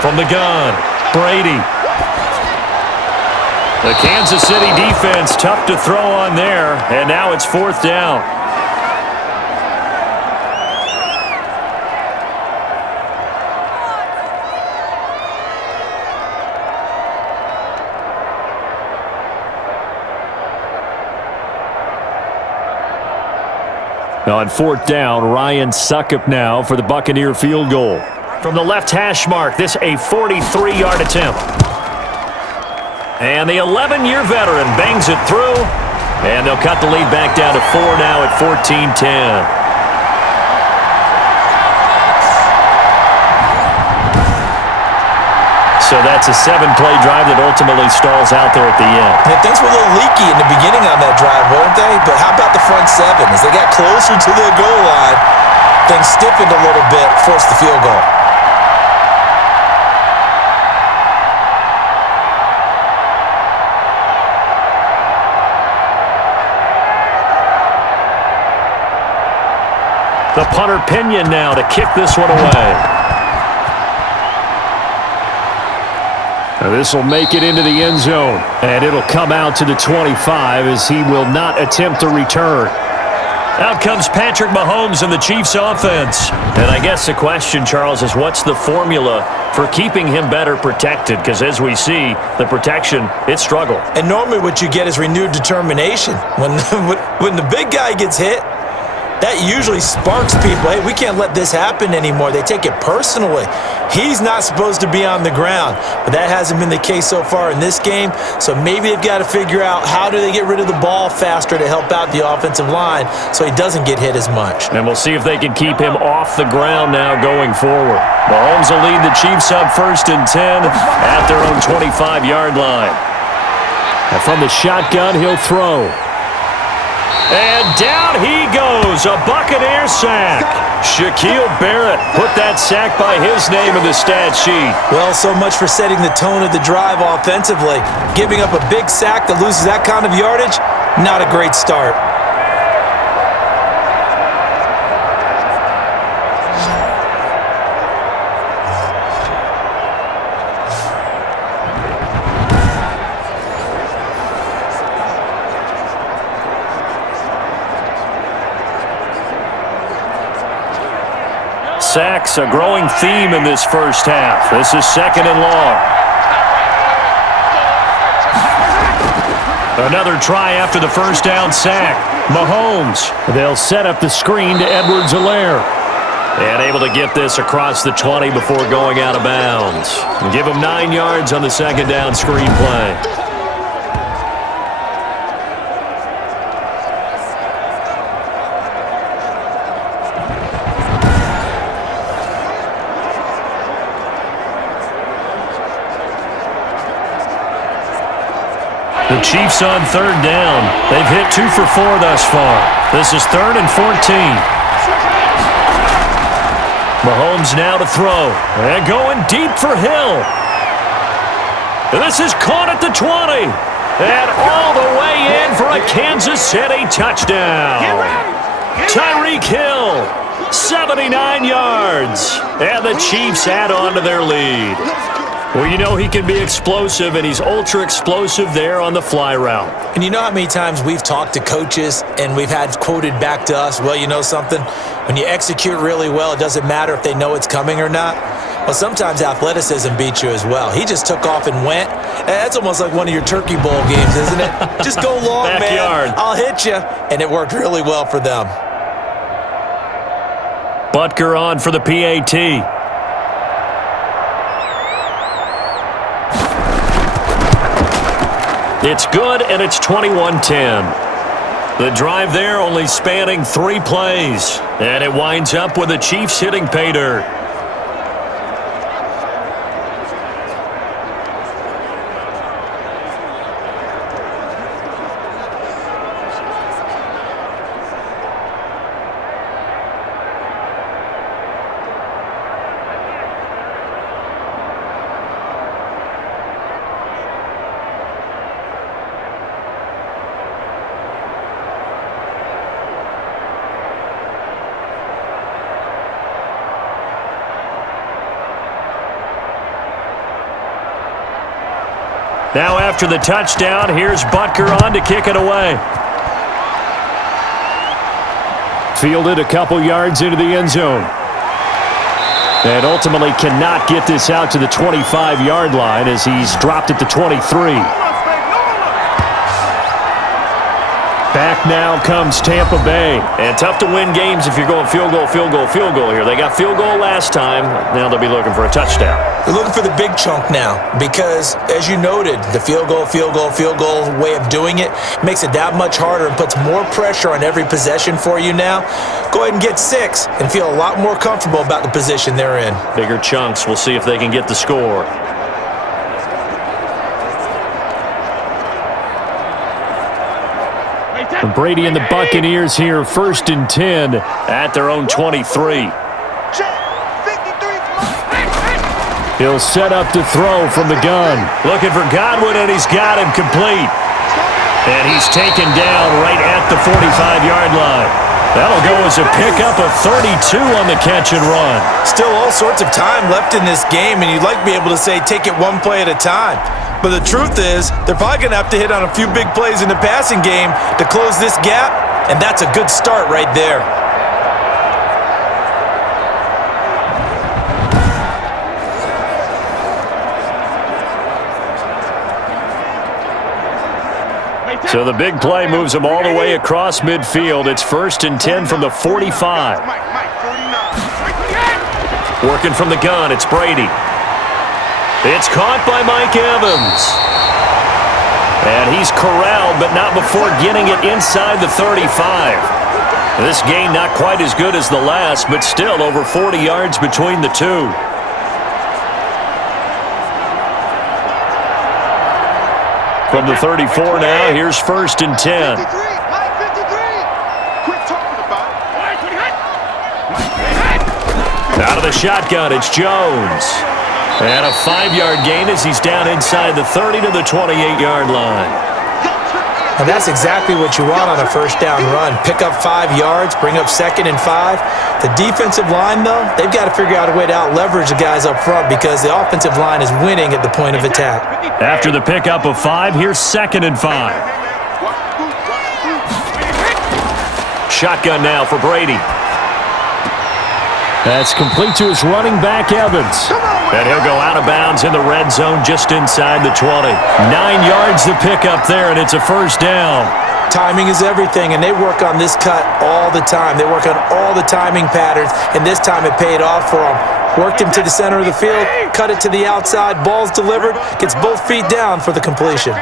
From the gun, Brady. The Kansas City defense tough to throw on there, and now it's 4th down. On 4th down, Ryan Succop now for the Buccaneer field goal. From the left hash mark, this a 43-yard attempt. And the 11-year veteran bangs it through, and they'll cut the lead back down to 4 now at 14-10. So that's a 7-play drive that ultimately stalls out there at the end. Yeah, things were a little leaky in the beginning on that drive, weren't they? But how about the front 7? As they got closer to the goal line, things stiffened a little bit, forced the field goal. The punter Pinion now to kick this one away. This will make it into the end zone, and it'll come out to the 25 as he will not attempt to return. Out comes Patrick Mahomes and the Chiefs offense. And I guess the question, Charles, is what's the formula for keeping him better protected? Because as we see, the protection, it struggled. And normally what you get is renewed determination. When the big guy gets hit, that usually sparks people. Hey, we can't let this happen anymore. They take it personally. He's not supposed to be on the ground, but that hasn't been the case so far in this game. So maybe they've got to figure out how do they get rid of the ball faster to help out the offensive line so he doesn't get hit as much. And we'll see if they can keep him off the ground now going forward. Mahomes will lead the Chiefs up 1st and 10 at their own 25-yard line. And from the shotgun, he'll throw. And down he goes, a Buccaneer sack. Shaquille Barrett put that sack by his name in the stat sheet. Well, so much for setting the tone of the drive offensively. Giving up a big sack that loses that kind of yardage, not a great start. Sacks, a growing theme in this first half. This is 2nd and long. Another try after the first down sack. Mahomes. They'll set up the screen to Edwards-Helaire. And able to get this across the 20 before going out of bounds. And give him 9 yards on the 2nd down screen play. The Chiefs on 3rd down. They've hit 2 for 4 thus far. This is 3rd and 14. Mahomes now to throw. And going deep for Hill. And this is caught at the 20. And all the way in for a Kansas City touchdown. Tyreek Hill, 79 yards. And the Chiefs add on to their lead. Well, you know he can be explosive, and he's ultra-explosive there on the fly route. And you know how many times we've talked to coaches and we've had quoted back to us, well, you know something? When you execute really well, it doesn't matter if they know it's coming or not. Well, sometimes athleticism beats you as well. He just took off and went. That's almost like one of your Turkey Bowl games, isn't it? Just go long, Backyard. man. I'll hit you. And it worked really well for them. Butker on for the PAT. It's good, and it's 21-10. The drive there only spanning 3 plays. And it winds up with the Chiefs hitting pay dirt. Now after the touchdown, here's Butker on to kick it away. Fielded a couple yards into the end zone. And ultimately cannot get this out to the 25-yard line as he's dropped at the 23. Back now comes Tampa Bay. And tough to win games if you're going field goal, field goal, field goal here. They got field goal last time. Now they'll be looking for a touchdown. They're looking for the big chunk now because, as you noted, the field goal way of doing it makes it that much harder and puts more pressure on every possession for you now. Go ahead and get 6 and feel a lot more comfortable about the position they're in. Bigger chunks. We'll see if they can get the score. Brady and the Buccaneers here, 1st and 10 at their own 23. He'll set up to throw from the gun. Looking for Godwin, and he's got him complete. And he's taken down right at the 45-yard line. That'll go as a pickup of 32 on the catch and run. Still all sorts of time left in this game, and you'd like to be able to say take it one play at a time. But the truth is, they're probably going to have to hit on a few big plays in the passing game to close this gap, and that's a good start right there. So the big play moves them all the way across midfield. It's 1st and 10 from the 45. Working from the gun, it's Brady. It's caught by Mike Evans. And he's corralled, but not before getting it inside the 35. This gain not quite as good as the last, but still over 40 yards between the two. From the 34 now, here's 1st and 10. Out of the shotgun, it's Jones. And a 5-yard gain as he's down inside the 30 to the 28-yard line. And that's exactly what you want on a first down run. Pick up 5 yards, bring up 2nd and 5. The defensive line, though, they've got to figure out a way to out-leverage the guys up front because the offensive line is winning at the point of attack. After the pickup of 5, here's 2nd and 5. Shotgun now for Brady. That's complete to his running back, Evans. And he'll go out of bounds in the red zone just inside the 20. 9 yards to pick up there, and it's a first down. Timing is everything, and they work on this cut all the time. They work on all the timing patterns, and this time it paid off for them. Worked him to the center of the field, cut it to the outside, ball's delivered, gets both feet down for the completion.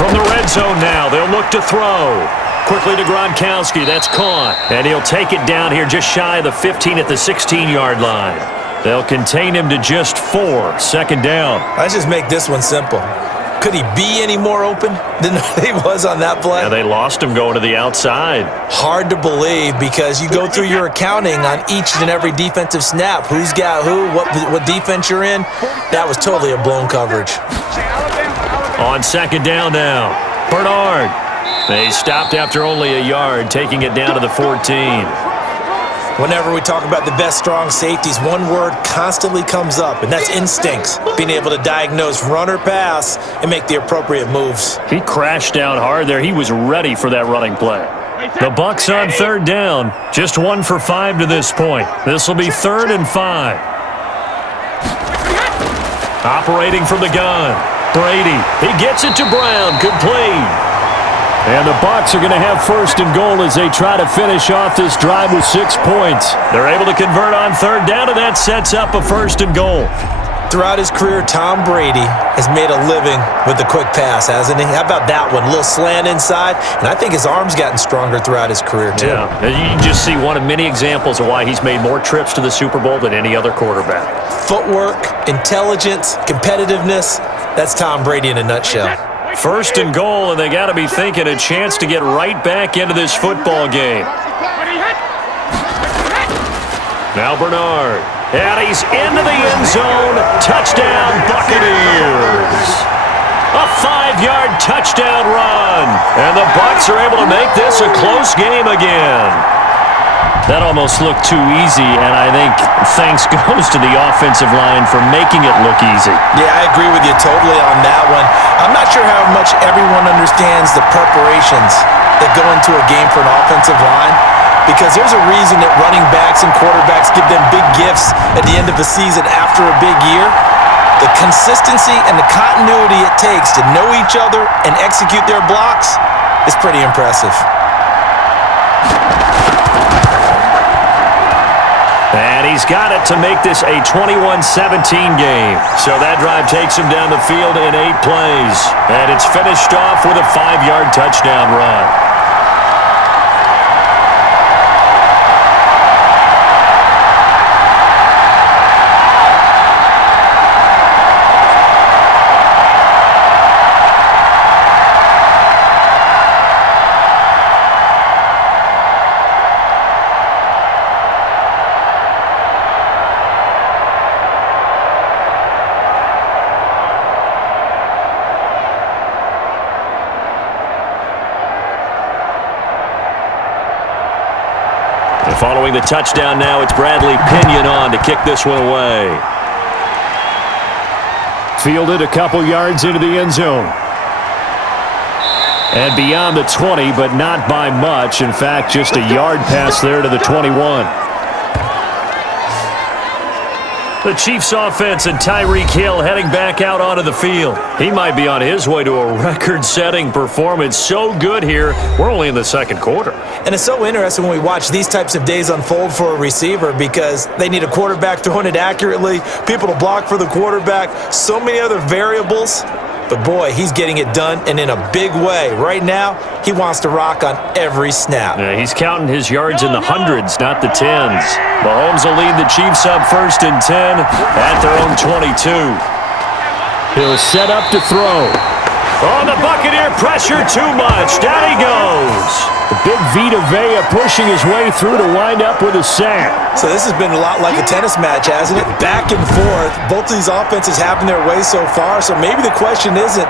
From the red zone now, they'll look to throw. Quickly to Gronkowski, that's caught. And he'll take it down here just shy of the 15 at the 16-yard line. They'll contain him to just 4, 2nd down. Let's just make this one simple. Could he be any more open than he was on that play? Yeah, they lost him going to the outside. Hard to believe because you go through your accounting on each and every defensive snap. Who's got who, what defense you're in. That was totally a blown coverage. On 2nd down now, Bernard. They stopped after only a yard, taking it down to the 14. Whenever we talk about the best strong safeties, one word constantly comes up, and that's instincts. Being able to diagnose run or pass and make the appropriate moves. He crashed down hard there. He was ready for that running play. The Bucs on 3rd down. Just 1 for 5 to this point. This will be 3rd and 5. Operating from the gun. Brady. He gets it to Brown. Complete. And the Bucs are going to have 1st and goal as they try to finish off this drive with 6 points. They're able to convert on 3rd down, and that sets up a 1st and goal. Throughout his career, Tom Brady has made a living with the quick pass, hasn't he? How about that one? A little slant inside, and I think his arm's gotten stronger throughout his career, too. Yeah, you can just see one of many examples of why he's made more trips to the Super Bowl than any other quarterback. Footwork, intelligence, competitiveness, that's Tom Brady in a nutshell. 1st and goal, and they got to be thinking a chance to get right back into this football game. Now Bernard. And he's into the end zone. Touchdown, Buccaneers. A 5-yard touchdown run. And the Bucs are able to make this a close game again. That almost looked too easy, and I think thanks goes to the offensive line for making it look easy. Yeah, I agree with you totally on that one. I'm not sure how much everyone understands the preparations that go into a game for an offensive line, because there's a reason that running backs and quarterbacks give them big gifts at the end of the season after a big year. The consistency and the continuity it takes to know each other and execute their blocks is pretty impressive. And he's got it to make this a 21-17 game. So that drive takes him down the field in 8 plays. And it's finished off with a 5-yard touchdown run. Following the touchdown now, it's Bradley Pinion on to kick this one away. Fielded a couple yards into the end zone. And beyond the 20, but not by much. In fact, just a yard pass there to the 21. The Chiefs offense and Tyreek Hill heading back out onto the field. He might be on his way to a record-setting performance. So good here. We're only in the 2nd quarter. And it's so interesting when we watch these types of days unfold for a receiver because they need a quarterback throwing it accurately, people to block for the quarterback, so many other variables. But boy, he's getting it done and in a big way. Right now, he wants to rock on every snap. Yeah, he's counting his yards in the hundreds, not the tens. Mahomes will lead the Chiefs up 1st and 10 at their own 22. He'll set up to throw. Oh, the Buccaneer pressure too much. Down he goes. The big Vita Vea pushing his way through to wind up with a sack. So this has been a lot like a tennis match, hasn't it? Back and forth. Both of these offenses having their way so far, so maybe the question isn't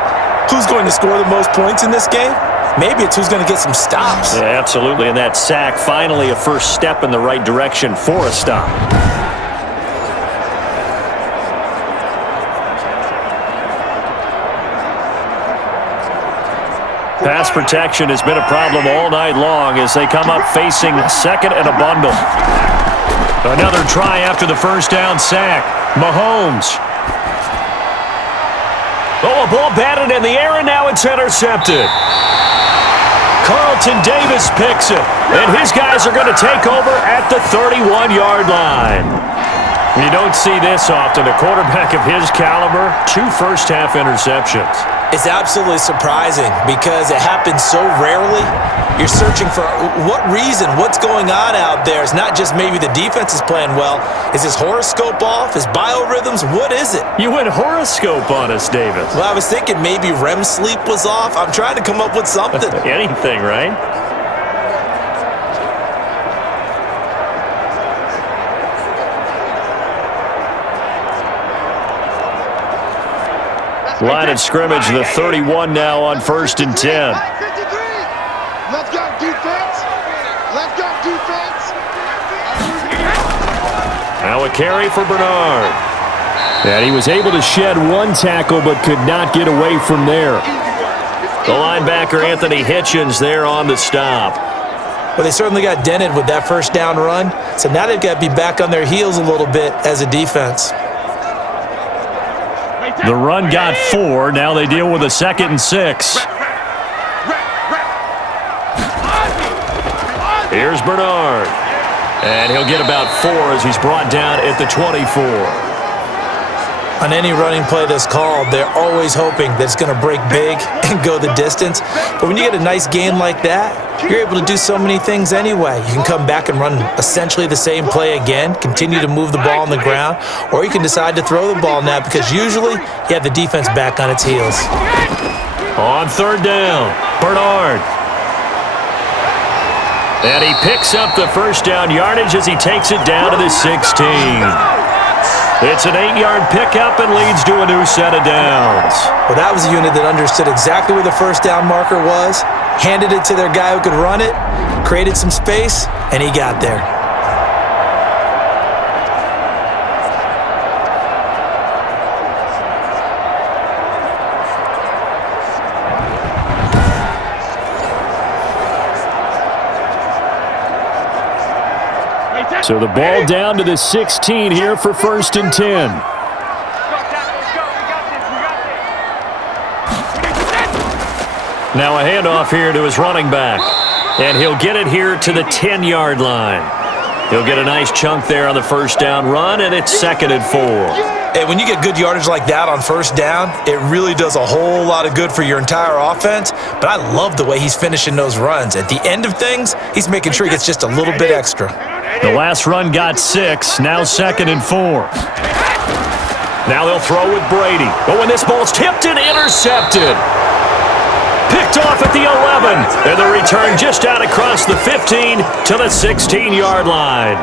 who's going to score the most points in this game. Maybe it's who's going to get some stops. Yeah, absolutely, and that sack finally a first step in the right direction for a stop. Pass protection has been a problem all night long as they come up facing second and a bundle. Another try after the first down sack. Mahomes. Oh, a ball batted in the air, and now it's intercepted. Carlton Davis picks it, and his guys are going to take over at the 31-yard line. You don't see this often. A quarterback of his caliber, 2 first-half interceptions. It's absolutely surprising because it happens so rarely. You're searching for what reason, what's going on out there. It's not just maybe the defense is playing well. Is his horoscope off? His biorhythms? What is it? You went horoscope on us, David. Well, I was thinking maybe REM sleep was off. I'm trying to come up with something. Anything, right? Line of scrimmage, the 31 now on 1st and 10. Let's go, defense. Let's go, defense. Now a carry for Bernard. And he was able to shed 1 tackle but could not get away from there. The linebacker, Anthony Hitchens, there on the stop. Well, they certainly got dented with that first down run, so now they've got to be back on their heels a little bit as a defense. The run got 4. Now they deal with a 2nd and 6. Here's Bernard. And he'll get about 4 as he's brought down at the 24. On any running play that's called, they're always hoping that it's going to break big and go the distance. But when you get a nice gain like that, you're able to do so many things anyway. You can come back and run essentially the same play again, continue to move the ball on the ground, or you can decide to throw the ball now because usually you have the defense back on its heels. On 3rd down, Bernard. And he picks up the first down yardage as he takes it down to the 16. It's an 8-yard pickup and leads to a new set of downs. Well, that was a unit that understood exactly where the first down marker was, handed it to their guy who could run it, created some space, and he got there. So the ball down to the 16 here for 1st and 10. Now a handoff here to his running back. And he'll get it here to the 10-yard line. He'll get a nice chunk there on the first down run, and it's 2nd and 4. Hey, when you get good yardage like that on first down, it really does a whole lot of good for your entire offense. But I love the way he's finishing those runs. At the end of things, he's making sure he gets just a little bit extra. The last run got 6, now 2nd and 4. Now they'll throw with Brady. But when this ball's tipped and intercepted. Picked off at the 11. And the return just out across the 15 to the 16-yard line.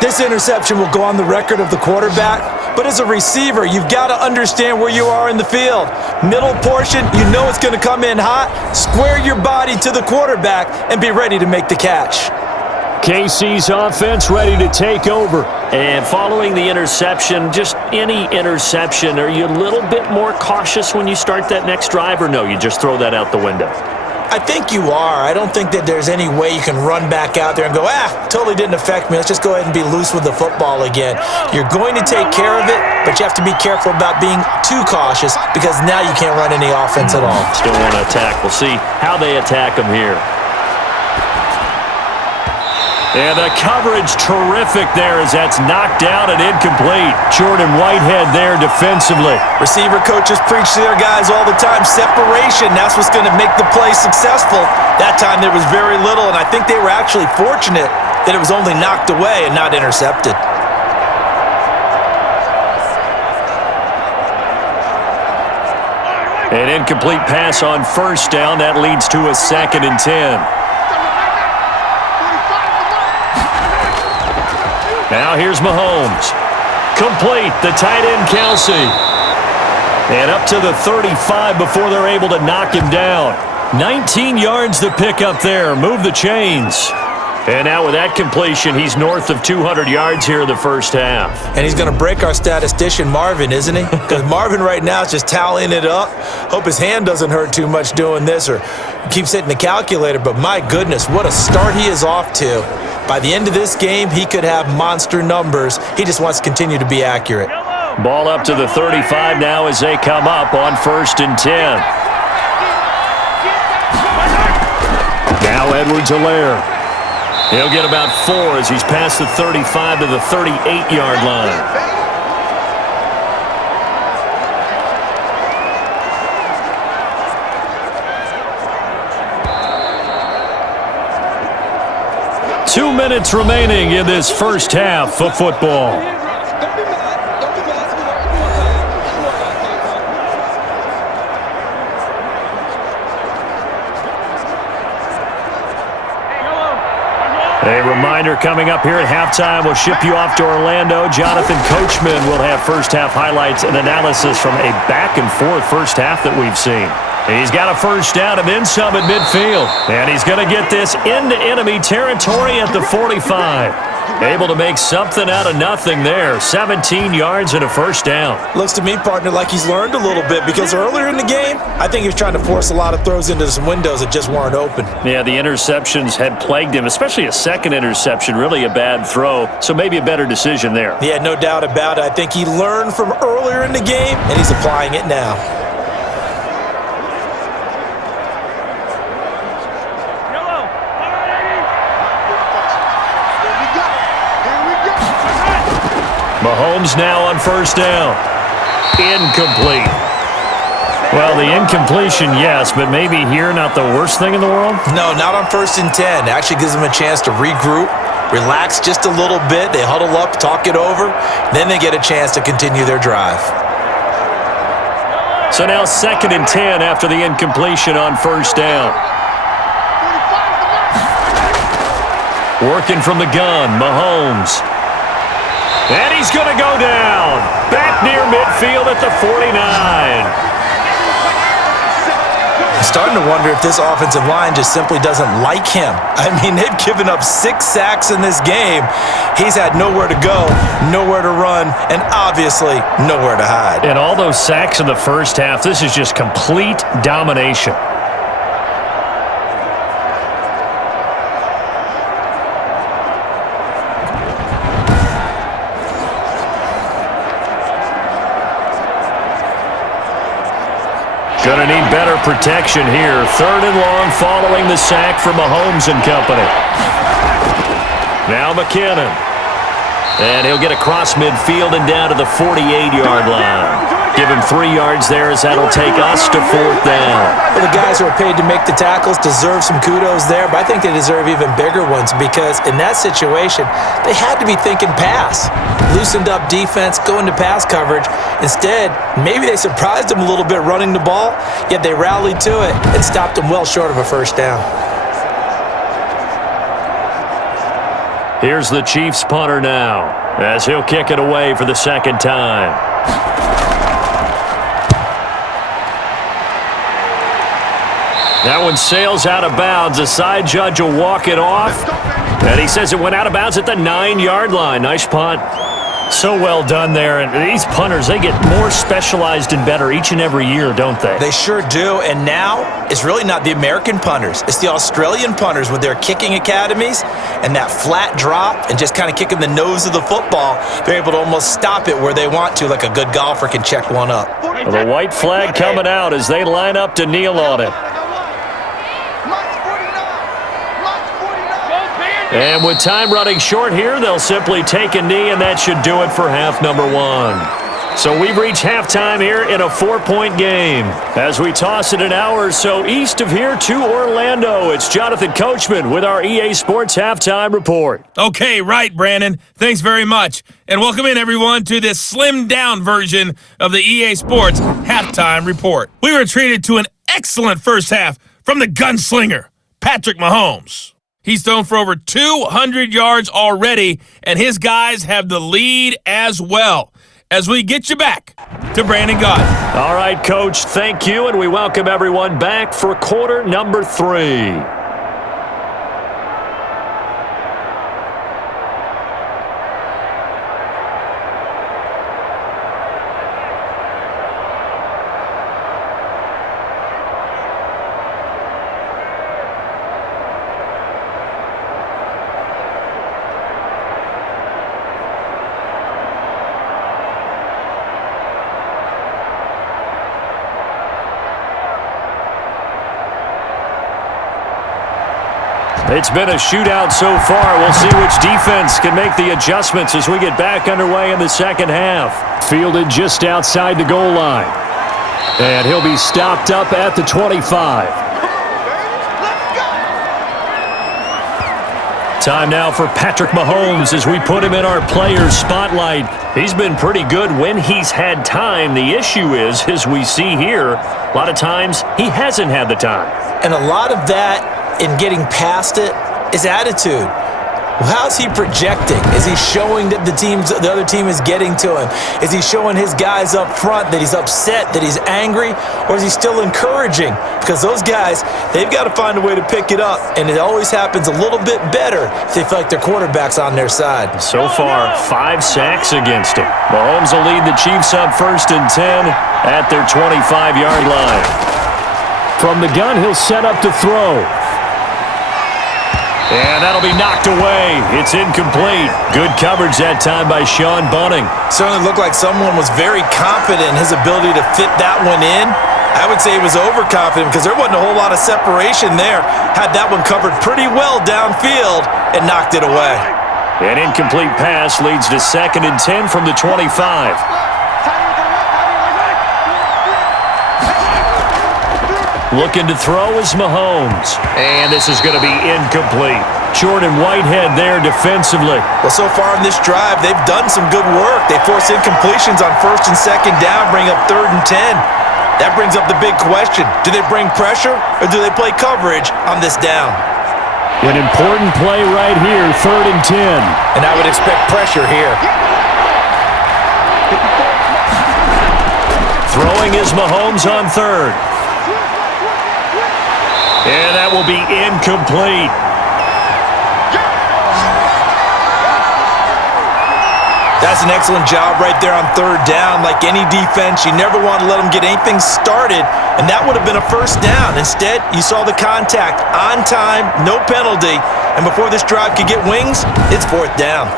This interception will go on the record of the quarterback. But as a receiver, you've got to understand where you are in the field. Middle portion, you know it's going to come in hot. Square your body to the quarterback and be ready to make the catch. KC's offense ready to take over. And following the interception, just any interception, are you a little bit more cautious when you start that next drive, or no, you just throw that out the window? I think you are. I don't think that there's any way you can run back out there and go, totally didn't affect me. Let's just go ahead and be loose with the football again. You're going to take care of it, but you have to be careful about being too cautious because now you can't run any offense at all. Still want to attack. We'll see how they attack them here. And the coverage terrific there as that's knocked down and incomplete. Jordan Whitehead there defensively. Receiver coaches preach to their guys all the time. Separation, that's what's going to make the play successful. That time there was very little, and I think they were actually fortunate that it was only knocked away and not intercepted. An incomplete pass on first down. That leads to a 2nd and 10. Now here's Mahomes. Complete. The tight end, Kelsey. And up to the 35 before they're able to knock him down. 19 yards to pick up there. Move the chains. And now with that completion, he's north of 200 yards here in the first half. And he's going to break our statistician, Marvin, isn't he? Because Marvin right now is just tallying it up. Hope his hand doesn't hurt too much doing this or keeps hitting the calculator. But my goodness, what a start he is off to. By the end of this game, he could have monster numbers. He just wants to continue to be accurate. Ball up to the 35 now as they come up on 1st and 10. Now Edwards-Helaire. He'll get about 4 as he's past the 35 to the 38-yard line. Two minutes remaining in this first half of football. A reminder coming up here at halftime. We'll ship you off to Orlando. Jonathan Coachman will have first-half highlights and analysis from a back-and-forth first half that we've seen. He's got a first down and then some at midfield. And he's going to get this into enemy territory at the 45. Able to make something out of nothing there. 17 yards and a first down. Looks to me, partner, like he's learned a little bit because earlier in the game, I think he was trying to force a lot of throws into some windows that just weren't open. Yeah, the interceptions had plagued him, especially a second interception, really a bad throw. So maybe a better decision there. Yeah, no doubt about it. I think he learned from earlier in the game, and he's applying it now. Mahomes now on first down. Incomplete. Well, the incompletion, yes, but maybe here not the worst thing in the world? No, not on 1st and 10. It actually gives them a chance to regroup, relax just a little bit. They huddle up, talk it over. Then they get a chance to continue their drive. So now 2nd and 10 after the incompletion on first down. Working from the gun, Mahomes. And he's going to go down. Back near midfield at the 49. I'm starting to wonder if this offensive line just simply doesn't like him. I mean, they've given up 6 sacks in this game. He's had nowhere to go, nowhere to run, and obviously nowhere to hide. And all those sacks in the first half, this is just complete domination. Going to need better protection here. 3rd and long following the sack from Mahomes and company. Now McKinnon. And he'll get across midfield and down to the 48-yard line. Give him 3 yards there as that'll take us to 4th down. Well, the guys who are paid to make the tackles deserve some kudos there, but I think they deserve even bigger ones because in that situation, they had to be thinking pass. Loosened up defense, going to pass coverage. Instead, maybe they surprised them a little bit running the ball, yet they rallied to it and stopped them well short of a first down. Here's the Chiefs punter now as he'll kick it away for the 2nd time. That one sails out of bounds. The side judge will walk it off. And he says it went out of bounds at the 9-yard line. Nice punt. So well done there. And these punters, they get more specialized and better each and every year, don't they? They sure do. And now it's really not the American punters. It's the Australian punters with their kicking academies and that flat drop and just kind of kicking the nose of the football. They're able to almost stop it where they want to, like a good golfer can check one up. Well, the white flag coming out as they line up to kneel on it. And with time running short here, they'll simply take a knee, and that should do it for half number 1. So we've reached halftime here in a 4-point game. As we toss it an hour or so east of here to Orlando, it's Jonathan Coachman with our EA Sports Halftime Report. Okay, right, Brandon. Thanks very much. And welcome in, everyone, to this slimmed-down version of the EA Sports Halftime Report. We were treated to an excellent first half from the gunslinger, Patrick Mahomes. He's thrown for over 200 yards already, and his guys have the lead as well. As we get you back to Brandon Gaudin. All right, Coach, thank you, and we welcome everyone back for quarter number 3. It's been a shootout so far. We'll see which defense can make the adjustments as we get back underway in the second half. Fielded just outside the goal line. And he'll be stopped up at the 25. Time now for Patrick Mahomes as we put him in our player spotlight. He's been pretty good when he's had time. The issue is, as we see here, a lot of times he hasn't had the time. And a lot of that in getting past it is attitude. How's he projecting? Is he showing that the other team is getting to him? Is he showing his guys up front that he's upset, that he's angry? Or is he still encouraging? Because those guys, they've got to find a way to pick it up, and it always happens a little bit better if they feel like their quarterback's on their side. So far, 5 sacks against him. Mahomes will lead the Chiefs up 1st and 10 at their 25-yard line. From the gun, he'll set up to throw. And that'll be knocked away. It's incomplete. Good coverage that time by Sean Bunting. Certainly looked like someone was very confident in his ability to fit that one in. I would say he was overconfident because there wasn't a whole lot of separation there. Had that one covered pretty well downfield and knocked it away. An incomplete pass leads to 2nd and 10 from the 25. Looking to throw is Mahomes. And this is going to be incomplete. Jordan Whitehead there defensively. Well, so far in this drive, they've done some good work. They force incompletions on 1st and 2nd down, bring up 3rd and 10. That brings up the big question. Do they bring pressure or do they play coverage on this down? An important play right here, 3rd and 10. And I would expect pressure here. Throwing is Mahomes on 3rd. And that will be incomplete. That's an excellent job right there on 3rd down. Like any defense, you never want to let them get anything started, and that would have been a 1st down. Instead, you saw the contact on time, no penalty, and before this drive could get wings, it's 4th down.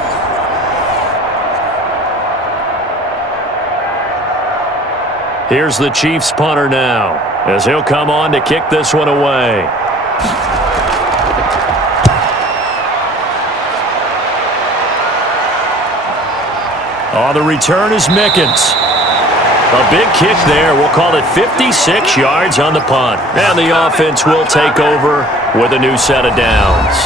Here's the Chiefs punter now, as he'll come on to kick this one away. On the return is Mickens. A big kick there. We'll call it 56 yards on the punt. And the offense will take over with a new set of downs.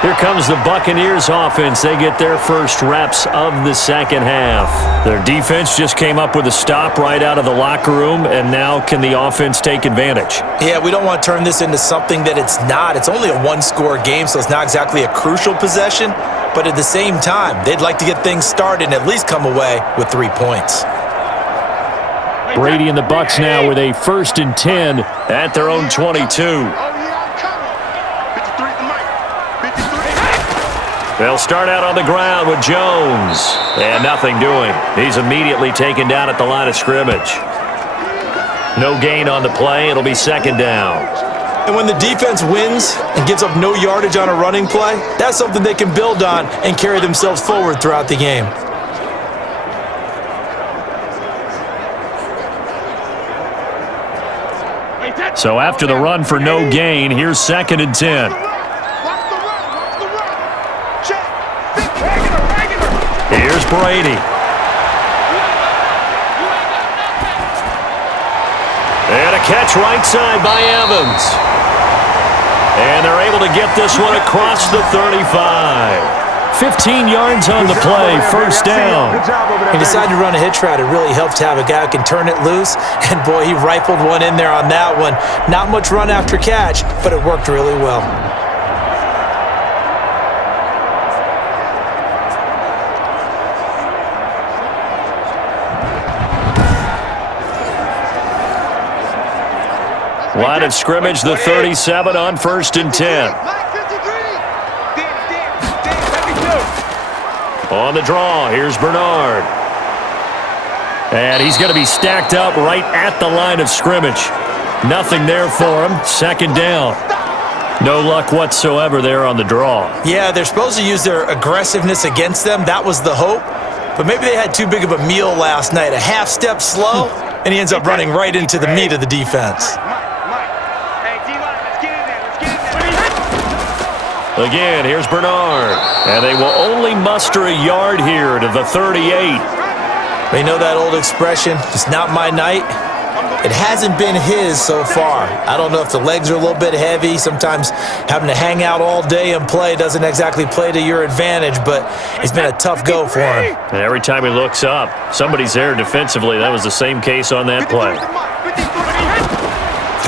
Here comes the Buccaneers offense. They get their first reps of the second half. Their defense just came up with a stop right out of the locker room, and now can the offense take advantage? Yeah, we don't want to turn this into something that it's not. It's only a 1-score game, so it's not exactly a crucial possession. But at the same time, they'd like to get things started and at least come away with 3 points. Brady and the BUCS now with a 1st and 10 at their own 22. They'll start out on the ground with Jones. And nothing doing. He's immediately taken down at the line of scrimmage. No gain on the play. It'll be 2nd down. And when the defense wins and gives up no yardage on a running play, that's something they can build on and carry themselves forward throughout the game. So after the run for no gain, here's 2nd and 10. Here's Brady. catch right side by Evans. And they're able to get this one across the 35. 15 yards on the play, first down. He decided to run a hitch route. It really helps to have a guy who can turn it loose. And, boy, he rifled one in there on that one. Not much run after catch, but it worked really well. Line of scrimmage, the 37 on 1st and 10. On the draw, here's Bernard. And he's going to be stacked up right at the line of scrimmage. Nothing there for him. Second down. No luck whatsoever there on the draw. Yeah, they're supposed to use their aggressiveness against them. That was the hope. But maybe they had too big of a meal last night. A half step slow, and he ends up running right into the meat of the defense. Again, here's Bernard. And they will only muster a yard here to the 38. They know that old expression, it's not my night. It hasn't been his so far. I don't know if the legs are a little bit heavy. Sometimes having to hang out all day and play doesn't exactly play to your advantage, but it's been a tough go for him. And every time he looks up, somebody's there defensively. That was the same case on that play.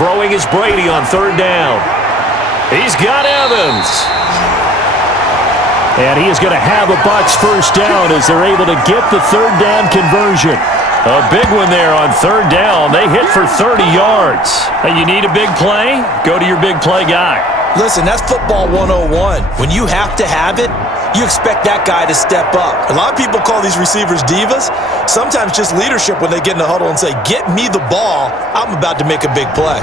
Throwing is Brady on 3rd down. He's got Evans. And he is going to have a Bucs first down as they're able to get the 3rd down conversion. A big one there on 3rd down. They hit for 30 yards. Hey, you need a big play? Go to your big play guy. Listen, that's football 101. When you have to have it, you expect that guy to step up. A lot of people call these receivers divas. Sometimes just leadership when they get in the huddle and say, get me the ball. I'm about to make a big play.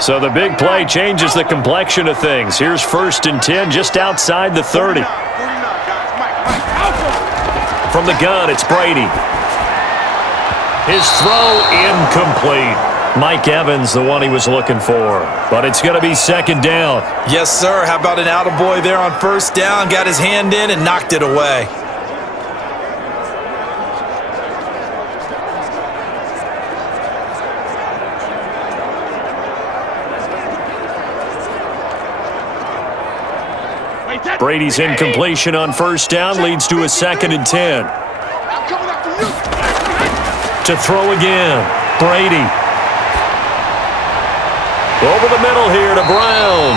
So the big play changes the complexion of things. Here's 1st and 10 just outside the 30. From the gun, it's Brady. His throw incomplete. Mike Evans, the one he was looking for. But it's going to be 2nd down. Yes, sir. How about an attaboy there on 1st down? Got his hand in and knocked it away. Brady's incompletion on 1st down leads to a 2nd and 10. To throw again, Brady. Over the middle here to Brown.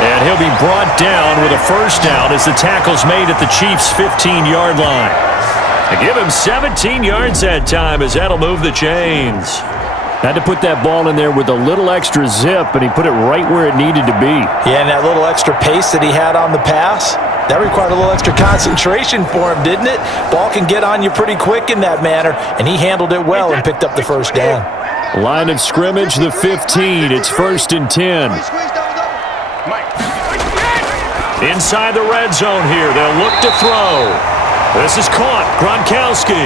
And he'll be brought down with a first down as the tackle's made at the Chiefs' 15-yard line. They give him 17 yards that time as that'll move the chains. Had to put that ball in there with a little extra zip, and he put it right where it needed to be. Yeah, and that little extra pace that he had on the pass, that required a little extra concentration for him, didn't it? Ball can get on you pretty quick in that manner, and he handled it well and picked up the first down. Line of scrimmage, the 15. It's 1st and 10. Inside the red zone here, they'll look to throw. This is caught, Gronkowski.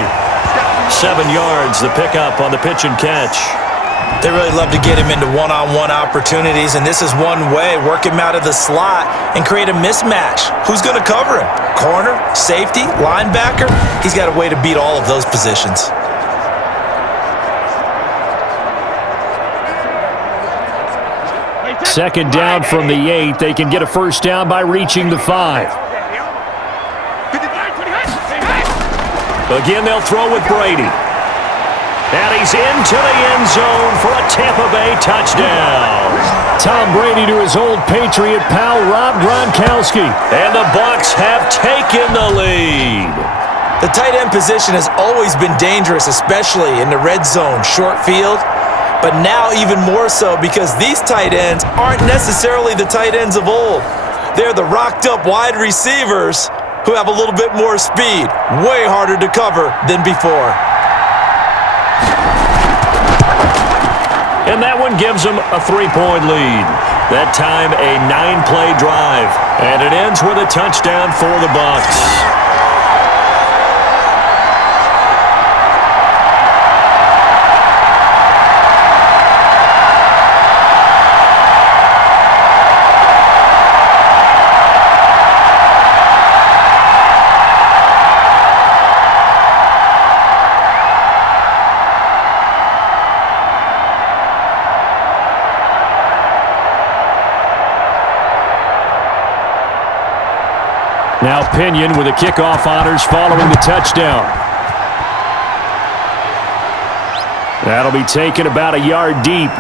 7 yards, the pickup on the pitch and catch. They really love to get him into one-on-one opportunities, and this is one way. Work him out of the slot and create a mismatch. Who's going to cover him? Corner, safety, linebacker? He's got a way to beat all of those positions. Second down from the 8. They can get a first down by reaching the 5. Again, they'll throw with Brady. And he's into the end zone for a Tampa Bay touchdown. Tom Brady to his old Patriot pal, Rob Gronkowski. And the Bucs have taken the lead. The tight end position has always been dangerous, especially in the red zone, short field. But now even more so because these tight ends aren't necessarily the tight ends of old. They're the rocked-up wide receivers who have a little bit more speed. Way harder to cover than before. And that one gives them a 3-point lead. That time a 9-play drive. And it ends with a touchdown for the Bucs. Now Pinion with the kickoff honors following the touchdown. That'll be taken about a yard deep.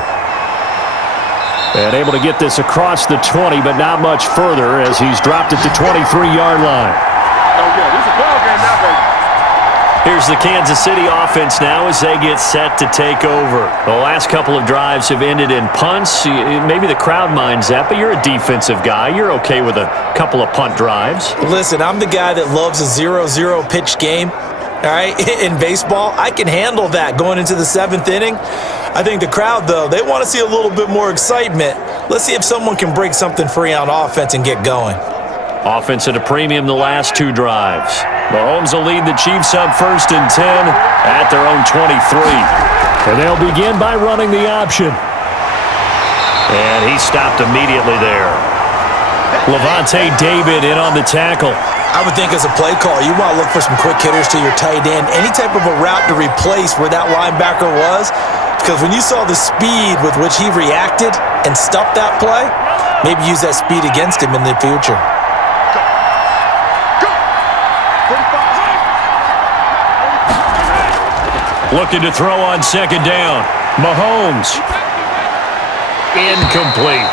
And able to get this across the 20, but not much further as he's dropped at the 23-yard line. Here's the Kansas City offense now as they get set to take over. The last couple of drives have ended in punts. Maybe the crowd minds that, but you're a defensive guy. You're okay with a couple of punt drives. Listen, I'm the guy that loves a 0-0 pitch game. All right, in baseball, I can handle that going into the 7th inning. I think the crowd, though, they want to see a little bit more excitement. Let's see if someone can break something free on offense and get going. Offense at a premium the last 2 drives. Mahomes will lead the Chiefs up 1st and 10 at their own 23. And they'll begin by running the option. And he stopped immediately there. Levante David in on the tackle. I would think as a play call, you want to look for some quick hitters to your tight end. Any type of a route to replace where that linebacker was. Because when you saw the speed with which he reacted and stuffed that play, maybe use that speed against him in the future. Looking to throw on 2nd down. Mahomes. Incomplete.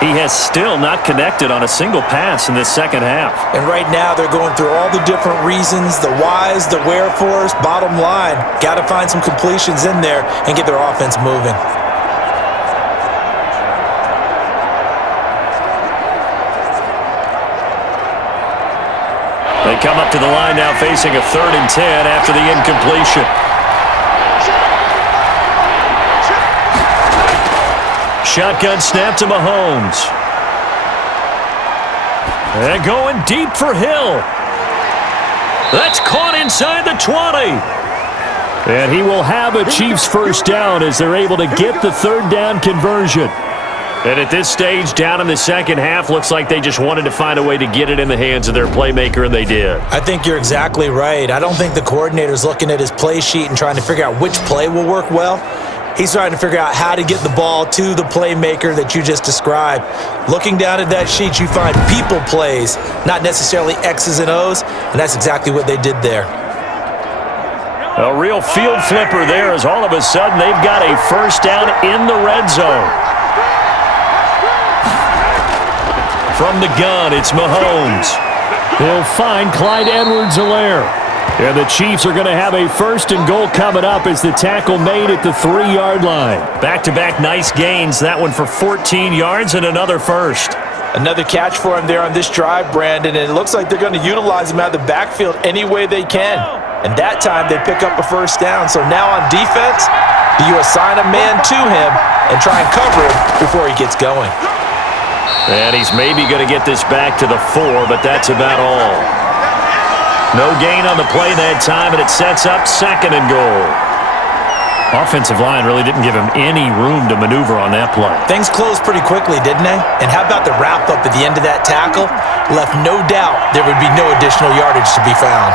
He has still not connected on a single pass in this 2nd half. And right now they're going through all the different reasons, the whys, the wherefores. Bottom line, got to find some completions in there and get their offense moving. They come up to the line now facing a 3rd and 10 after the incompletion. Shotgun snap to Mahomes. And going deep for Hill. That's caught inside the 20. And he will have a Chiefs 1st down as they're able to get the 3rd down conversion. And at this stage, down in the 2nd half, looks like they just wanted to find a way to get it in the hands of their playmaker, and they did. I think you're exactly right. I don't think the coordinator's looking at his play sheet and trying to figure out which play will work well. He's trying to figure out how to get the ball to the playmaker that you just described. Looking down at that sheet, you find people plays, not necessarily X's and O's, and that's exactly what they did there. A real field flipper there as all of a sudden they've got a 1st down in the red zone. From the gun, it's Mahomes. He'll find Clyde Edwards-Helaire. And the Chiefs are going to have a 1st and goal coming up as the tackle made at the 3-yard line. Back-to-back nice gains. That one for 14 yards and another 1st. Another catch for him there on this drive, Brandon, and it looks like they're going to utilize him out of the backfield any way they can. And that time they pick up a 1st down. So now on defense, do you assign a man to him and try and cover him before he gets going? And he's maybe going to get this back to the 4, but that's about all. No gain on the play that time, and it sets up 2nd and goal. Offensive line really didn't give him any room to maneuver on that play. Things closed pretty quickly, didn't they? And how about the wrap-up at the end of that tackle? Left no doubt there would be no additional yardage to be found.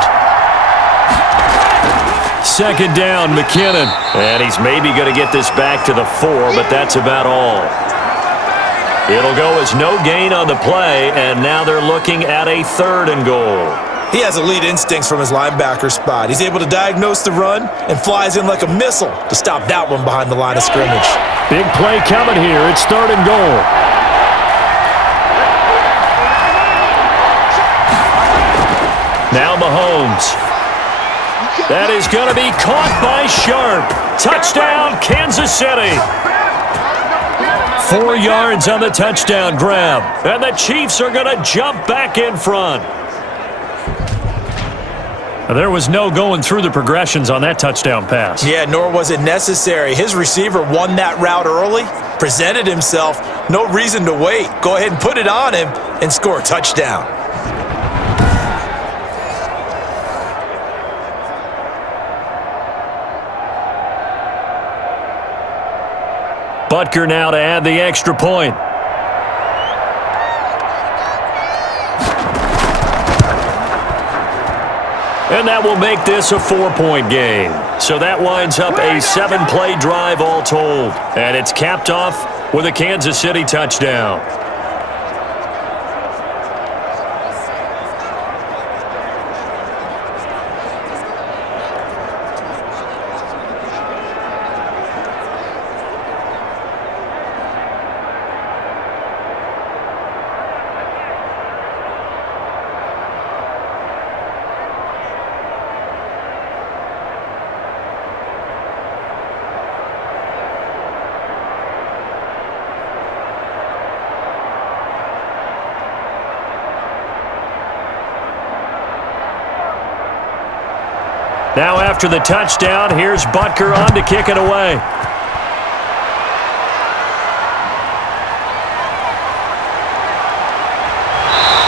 2nd down, McKinnon. And he's maybe going to get this back to the 4, but that's about all. It'll go as no gain on the play, and now they're looking at a 3rd and goal. He has elite instincts from his linebacker spot. He's able to diagnose the run and flies in like a missile to stop that one behind the line of scrimmage. Big play coming here. It's 3rd and goal. Now Mahomes. That is going to be caught by Sharp. Touchdown, Kansas City. 4 yards on the touchdown grab. And the Chiefs are going to jump back in front. There was no going through the progressions on that touchdown pass. Yeah, nor was it necessary. His receiver won that route early, presented himself. No reason to wait. Go ahead and put it on him and score a touchdown. Butker now to add the extra point. And that will make this a 4-point game. So that winds up a 7-play drive all told. And it's capped off with a Kansas City touchdown. Now after the touchdown, here's Butker on to kick it away.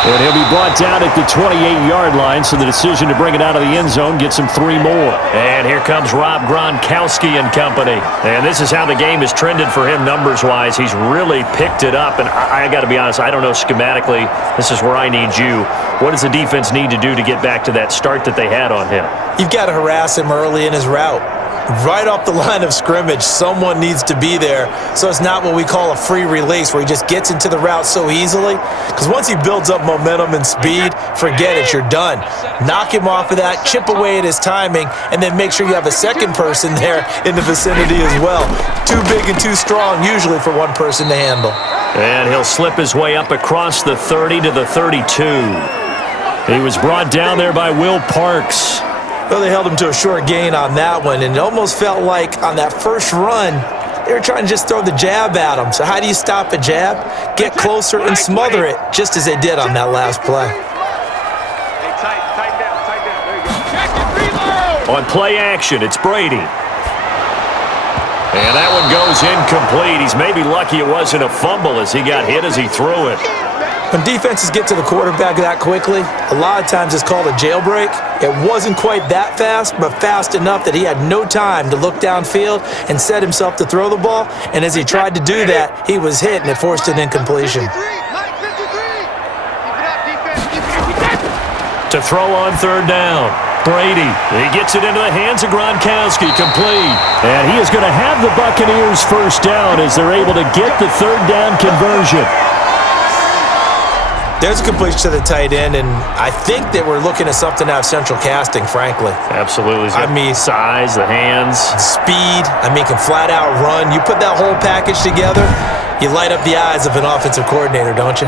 And he'll be brought down at the 28-yard line, so the decision to bring it out of the end zone gets him 3 more. And here comes Rob Gronkowski and company. And this is how the game has trended for him numbers-wise. He's really picked it up. And I got to be honest, I don't know schematically. This is where I need you. What does the defense need to do to get back to that start that they had on him? You've got to harass him early in his route. Right off the line of scrimmage, someone needs to be there. So it's not what we call a free release where he just gets into the route so easily. Because once he builds up momentum and speed, forget it, you're done. Knock him off of that, chip away at his timing, and then make sure you have a second person there in the vicinity as well. Too big and too strong usually for one person to handle. And he'll slip his way up across the 30 to the 32. He was brought down there by Will Parks. Well, they held him to a short gain on that one, and it almost felt like on that first run, they were trying to just throw the jab at him. So how do you stop a jab? Get closer and smother it, just as they did on that last play. On play action, it's Brady. And that one goes incomplete. He's maybe lucky it wasn't a fumble as he got hit as he threw it. When defenses get to the quarterback that quickly, a lot of times it's called a jailbreak. It wasn't quite that fast, but fast enough that he had no time to look downfield and set himself to throw the ball. And as he tried to do that, he was hit, and it forced an incompletion. To throw on third down, Brady. He gets it into the hands of Gronkowski, complete. And he is going to have the Buccaneers first down as they're able to get the third down conversion. There's a completion to the tight end, and I think that we're looking at something out of central casting, frankly. Absolutely. I mean, size, the hands. Speed, can flat out run. You put that whole package together, you light up the eyes of an offensive coordinator, don't you?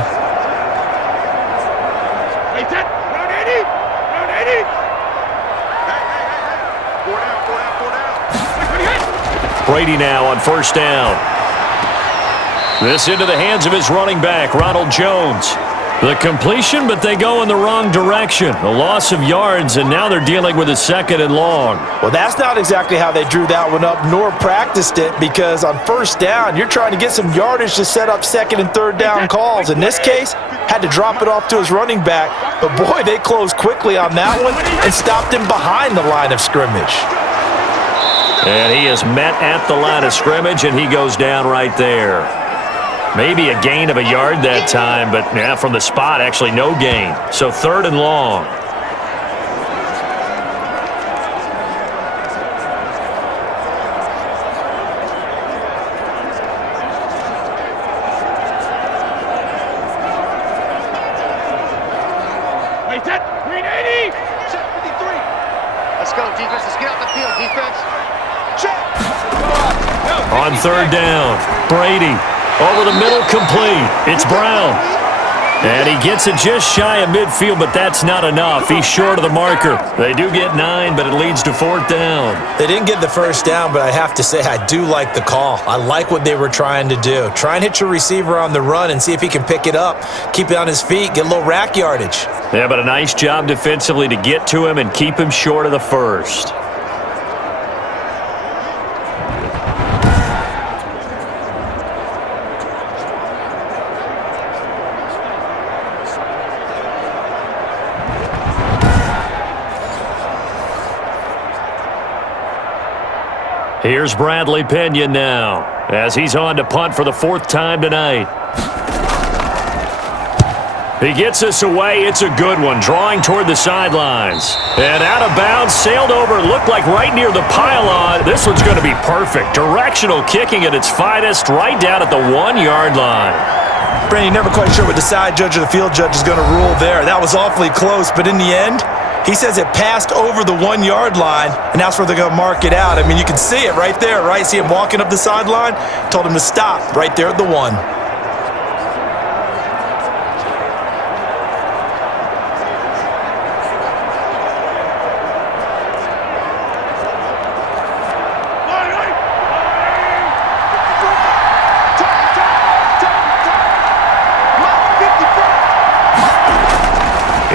Brady now on first down. This into the hands of his running back, Ronald Jones. The completion, but they go in the wrong direction. A loss of yards, and now they're dealing with a 2nd and long. Well, that's not exactly how they drew that one up, nor practiced it, because on first down, you're trying to get some yardage to set up 2nd and 3rd down calls. In this case, had to drop it off to his running back, but boy, they closed quickly on that one and stopped him behind the line of scrimmage. And he is met at the line of scrimmage, and he goes down right there. Maybe a gain of a yard that time, but from the spot, actually no gain. So 3rd and long. Let's go, defense. Let's get out the field, defense. Check. On third down, Brady. Over the middle, complete. It's Brown. And he gets it just shy of midfield, but that's not enough. He's short of the marker. They do get 9, but it leads to 4th down. They didn't get the first down, but I have to say I do like the call. I like what they were trying to do. Try and hit your receiver on the run and see if he can pick it up, keep it on his feet, get a little rack yardage. Yeah, but a nice job defensively to get to him and keep him short of the first. Here's Bradley Pinion now, as he's on to punt for the 4th time tonight. He gets us away. It's a good one, drawing toward the sidelines. And out of bounds, sailed over, looked like right near the pylon. This one's going to be perfect. Directional kicking at its finest, right down at the 1-yard line. Brandon, never quite sure what the side judge or the field judge is going to rule there. That was awfully close, but in the end, he says it passed over the 1-yard line, and that's where they're going to mark it out. You can see it right there, right? See him walking up the sideline? Told him to stop right there at the 1.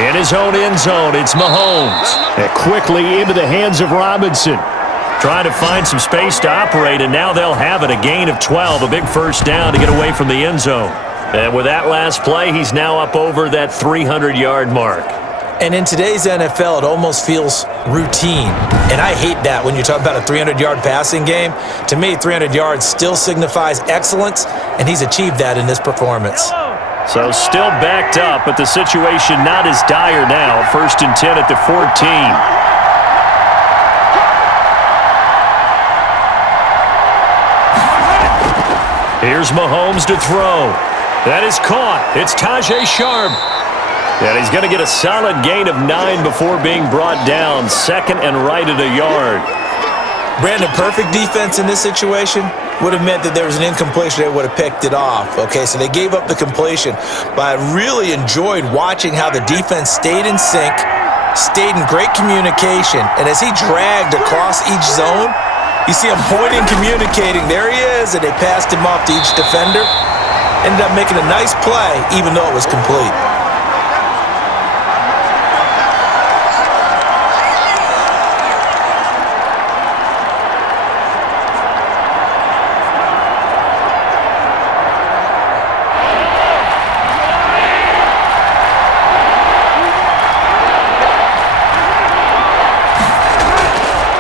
In his own end zone, it's Mahomes. And quickly into the hands of Robinson. Trying to find some space to operate, and now they'll have it. A gain of 12, a big first down to get away from the end zone. And with that last play, he's now up over that 300-yard mark. And in today's NFL, it almost feels routine. And I hate that when you talk about a 300-yard passing game. To me, 300 yards still signifies excellence, and he's achieved that in this performance. So still backed up, but the situation not as dire now. 1st and 10 at the 14. Here's Mahomes to throw. That is caught. It's Tajay Sharp. And he's going to get a solid gain of 9 before being brought down. 2nd and right at a yard. Brandon, perfect defense in this situation would have meant that there was an incompletion. They would have picked it off. Okay, so they gave up the completion. But I really enjoyed watching how the defense stayed in sync, stayed in great communication. And as he dragged across each zone, you see him pointing, communicating. There he is, and they passed him off to each defender. Ended up making a nice play, even though it was complete.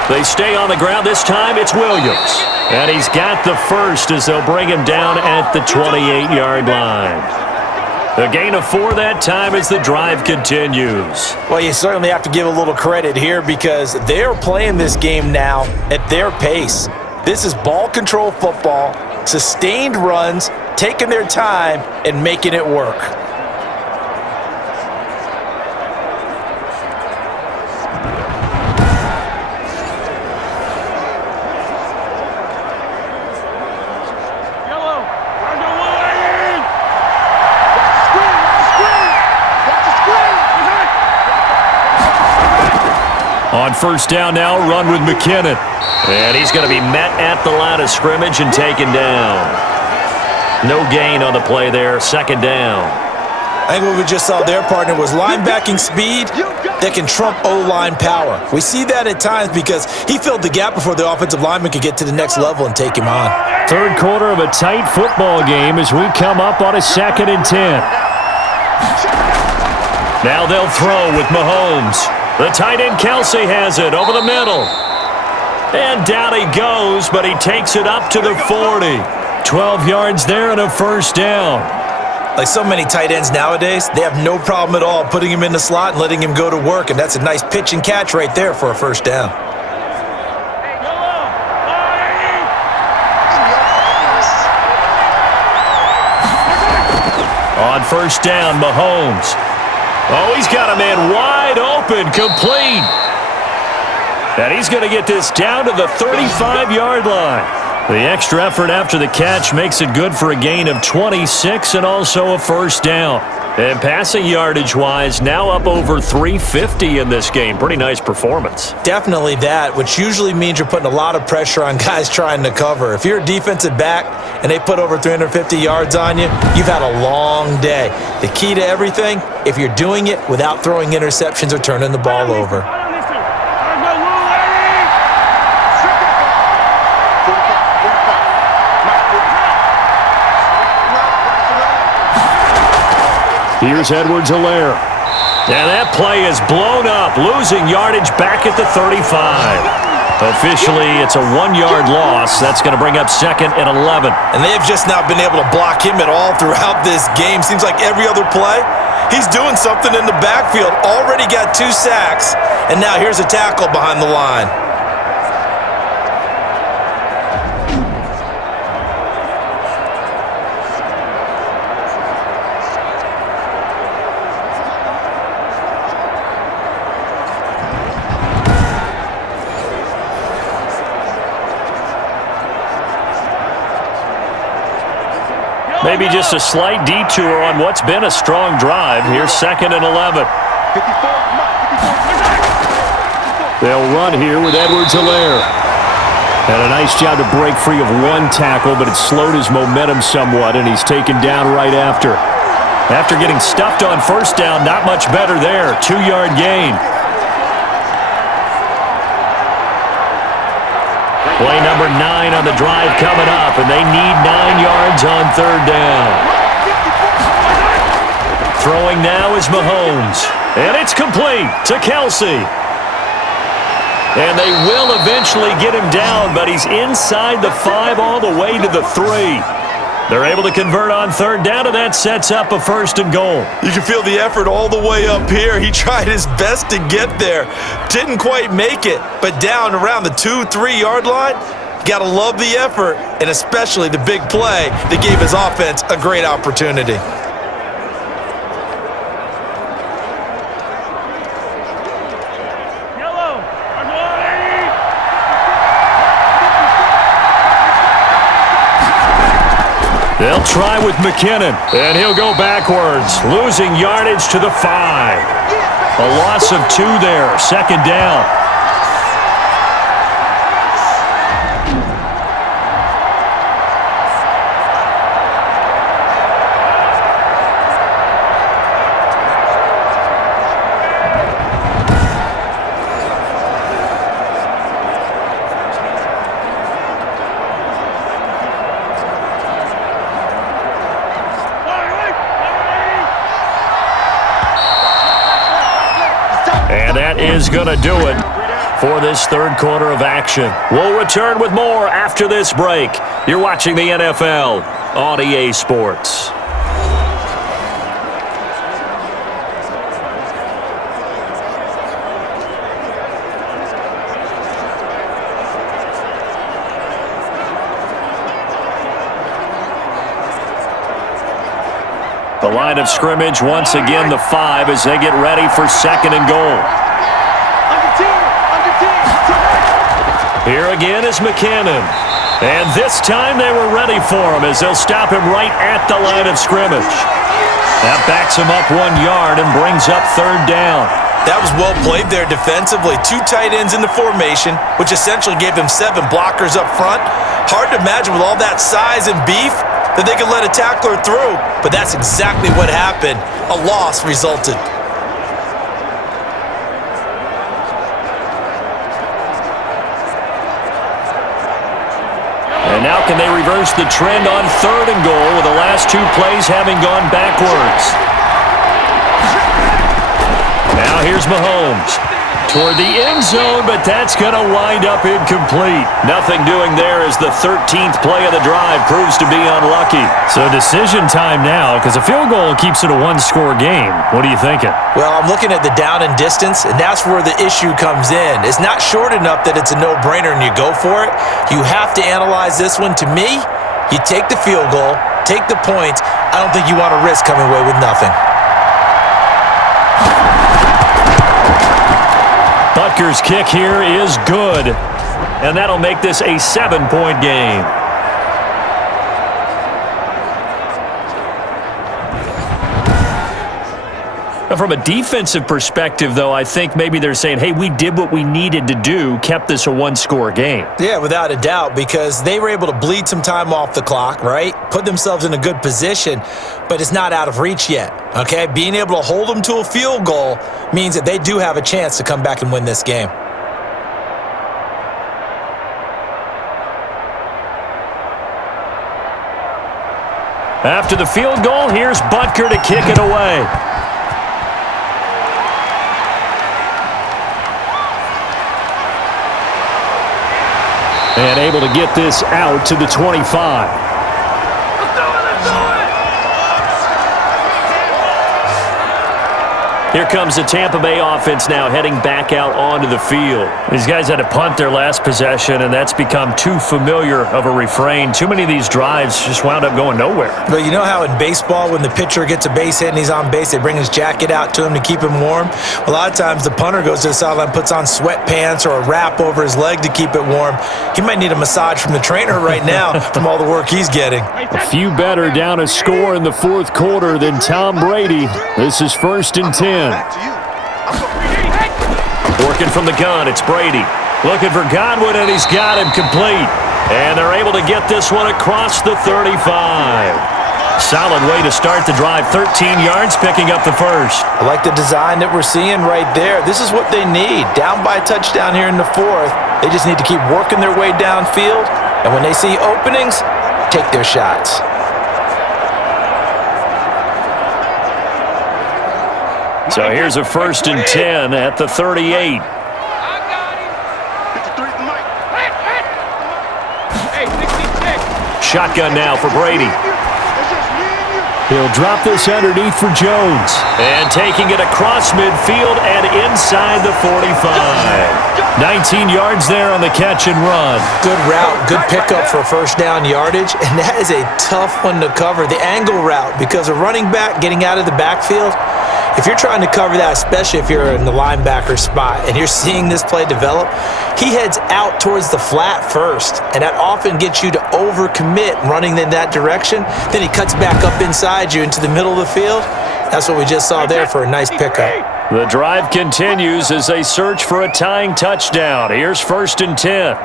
They stay on the ground. This time it's Williams. And he's got the first as they'll bring him down at the 28-yard line. A gain of 4 that time as the drive continues. Well, you certainly have to give a little credit here because they're playing this game now at their pace. This is ball control football, sustained runs, taking their time and making it work. On 1st down now, run with McKinnon. And he's going to be met at the line of scrimmage and taken down. No gain on the play there, 2nd down. I think what we just saw their partner was linebacking speed that can trump O-line power. We see that at times because he filled the gap before the offensive lineman could get to the next level and take him on. 3rd quarter of a tight football game as we come up on a 2nd and 10. Now they'll throw with Mahomes. The tight end Kelsey has it over the middle. And down he goes, but he takes it up to the 40. 12 yards there and a 1st down. Like so many tight ends nowadays, they have no problem at all putting him in the slot and letting him go to work, and that's a nice pitch and catch right there for a 1st down. On 1st down, Mahomes. Oh, he's got a man wide open, complete. And he's going to get this down to the 35-yard line. The extra effort after the catch makes it good for a gain of 26 and also a 1st down. And passing yardage-wise, now up over 350 in this game. Pretty nice performance. Definitely that, which usually means you're putting a lot of pressure on guys trying to cover. If you're a defensive back and they put over 350 yards on you, you've had a long day. The key to everything, if you're doing it without throwing interceptions or turning the ball over. Here's Edwards-Helaire. And that play is blown up, losing yardage back at the 35. Officially, it's a 1-yard loss. That's going to bring up 2nd and 11. And they've just not been able to block him at all throughout this game. Seems like every other play, he's doing something in the backfield. Already got 2 sacks, and now here's a tackle behind the line. Maybe just a slight detour on what's been a strong drive. Here's 2nd and 11. They'll run here with Edwards-Helaire. And a nice job to break free of 1 tackle, but it slowed his momentum somewhat, and he's taken down right after. After getting stuffed on first down, not much better there. 2-yard gain. Play number 9 on the drive coming up, and they need 9 yards on third down. Throwing now is Mahomes, and it's complete to Kelsey. And they will eventually get him down, but he's inside the 5 all the way to the 3. They're able to convert on third down, and that sets up a first and goal. You can feel the effort all the way up here. He tried his best to get there. Didn't quite make it, but down around the 2-3 yard line, got to love the effort, and especially the big play that gave his offense a great opportunity. They'll try with McKinnon, and he'll go backwards, losing yardage to the 5. A loss of 2 there, second down. And that is going to do it for this third quarter of action. We'll return with more after this break. You're watching the NFL on EA Sports. The line of scrimmage, once again, the 5 as they get ready for second and goal. Here again is McKinnon. And this time they were ready for him as they'll stop him right at the line of scrimmage. That backs him up 1 yard and brings up third down. That was well played there defensively. 2 tight ends in the formation, which essentially gave them 7 blockers up front. Hard to imagine with all that size and beef that they could let a tackler through, but that's exactly what happened. A loss resulted. And now can they reverse the trend on third and goal with the last 2 plays having gone backwards? Now here's Mahomes toward the end zone, but that's going to wind up incomplete. Nothing doing there as the 13th play of the drive proves to be unlucky. So decision time now, because a field goal keeps it a 1-score game. What are you thinking? Well, I'm looking at the down and distance, and that's where the issue comes in. It's not short enough that it's a no-brainer and you go for it. You have to analyze this one. To me, you take the field goal, take the points. I don't think you want to risk coming away with nothing. Butker's kick here is good, and that'll make this a 7-point game. From a defensive perspective, though, I think maybe they're saying, hey, we did what we needed to do, kept this a 1-score game. Yeah, without a doubt, because they were able to bleed some time off the clock, right? Put themselves in a good position, but it's not out of reach yet, okay? Being able to hold them to a field goal means that they do have a chance to come back and win this game. After the field goal, here's Butker to kick it away. And able to get this out to the 25. Here comes the Tampa Bay offense now heading back out onto the field. These guys had to punt their last possession, and that's become too familiar of a refrain. Too many of these drives just wound up going nowhere. But you know how in baseball, when the pitcher gets a base hit and he's on base, they bring his jacket out to him to keep him warm? A lot of times the punter goes to the sideline, puts on sweatpants or a wrap over his leg to keep it warm. He might need a massage from the trainer right now from all the work he's getting. A few better down a score in the fourth quarter than Tom Brady. This is 1st and 10. Working from the gun, it's Brady. Looking for Godwin, and he's got him complete. And they're able to get this one across the 35. Solid way to start the drive. 13 yards, picking up the first. I like the design that we're seeing right there. This is what they need. Down by a touchdown here in the fourth. They just need to keep working their way downfield. And when they see openings, take their shots. So here's a 1st and 10 at the 38. Shotgun now for Brady. He'll drop this underneath for Jones. And taking it across midfield and inside the 45. 19 yards there on the catch and run. Good route, good pickup for first down yardage, and that is a tough one to cover. The angle route, because a running back getting out of the backfield, if you're trying to cover that, especially if you're in the linebacker spot and you're seeing this play develop, he heads out towards the flat first, and that often gets you to overcommit running in that direction. Then he cuts back up inside you into the middle of the field. That's what we just saw there for a nice pickup. The drive continues as they search for a tying touchdown. Here's 1st and 10.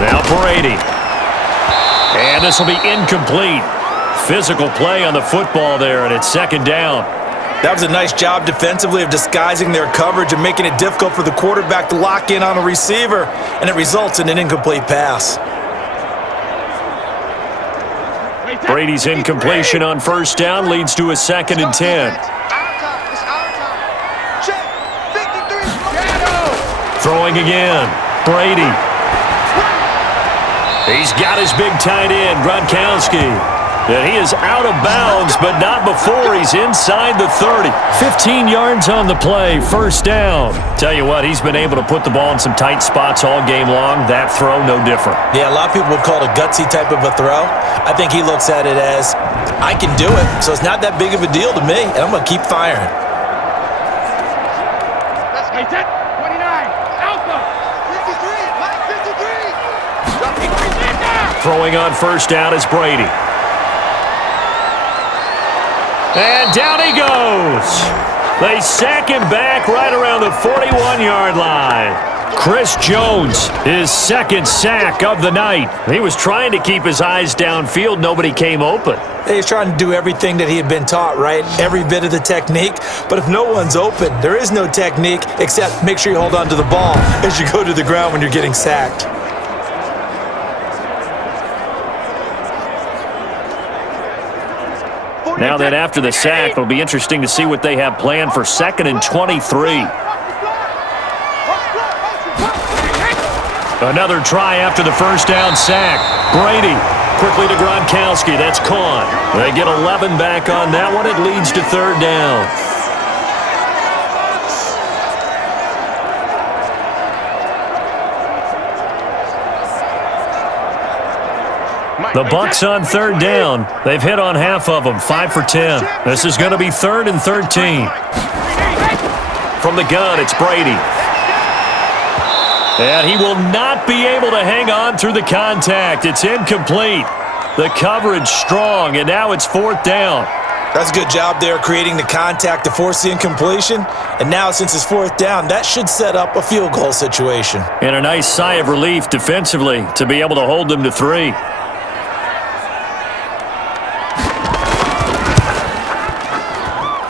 Now Brady. And this will be incomplete. Physical play on the football there, and it's 2nd down. That was a nice job defensively of disguising their coverage and making it difficult for the quarterback to lock in on a receiver, and it results in an incomplete pass. Brady's incompletion on 1st down leads to a 2nd and 10. Throwing again. Brady. He's got his big tight end, Gronkowski. And he is out of bounds, but not before he's inside the 30. 15 yards on the play, 1st down. Tell you what, he's been able to put the ball in some tight spots all game long. That throw, no different. Yeah, a lot of people would call it a gutsy type of a throw. I think he looks at it as, I can do it, so it's not that big of a deal to me, and I'm going to keep firing. Let's go. 29. Alpha. 53. Throwing on 1st down is Brady. And down he goes. They sack him back right around the 41-yard line. Chris Jones, his 2nd sack of the night. He was trying to keep his eyes downfield. Nobody came open. He's trying to do everything that he had been taught, right? Every bit of the technique. But if no one's open, there is no technique except make sure you hold on to the ball as you go to the ground when you're getting sacked. Now then, after the sack, it'll be interesting to see what they have planned for 2nd and 23. Another try after the 1st down sack. Brady quickly to Gronkowski. That's caught. They get 11 back on that one. It leads to 3rd down. The Bucs on 3rd down. They've hit on half of them, 5 for 10. This is going to be 3rd and 13. From the gun, it's Brady. And he will not be able to hang on through the contact. It's incomplete. The coverage strong, and now it's 4th down. That's a good job there creating the contact to force the incompletion. And now since it's 4th down, that should set up a field goal situation. And a nice sigh of relief defensively to be able to hold them to 3.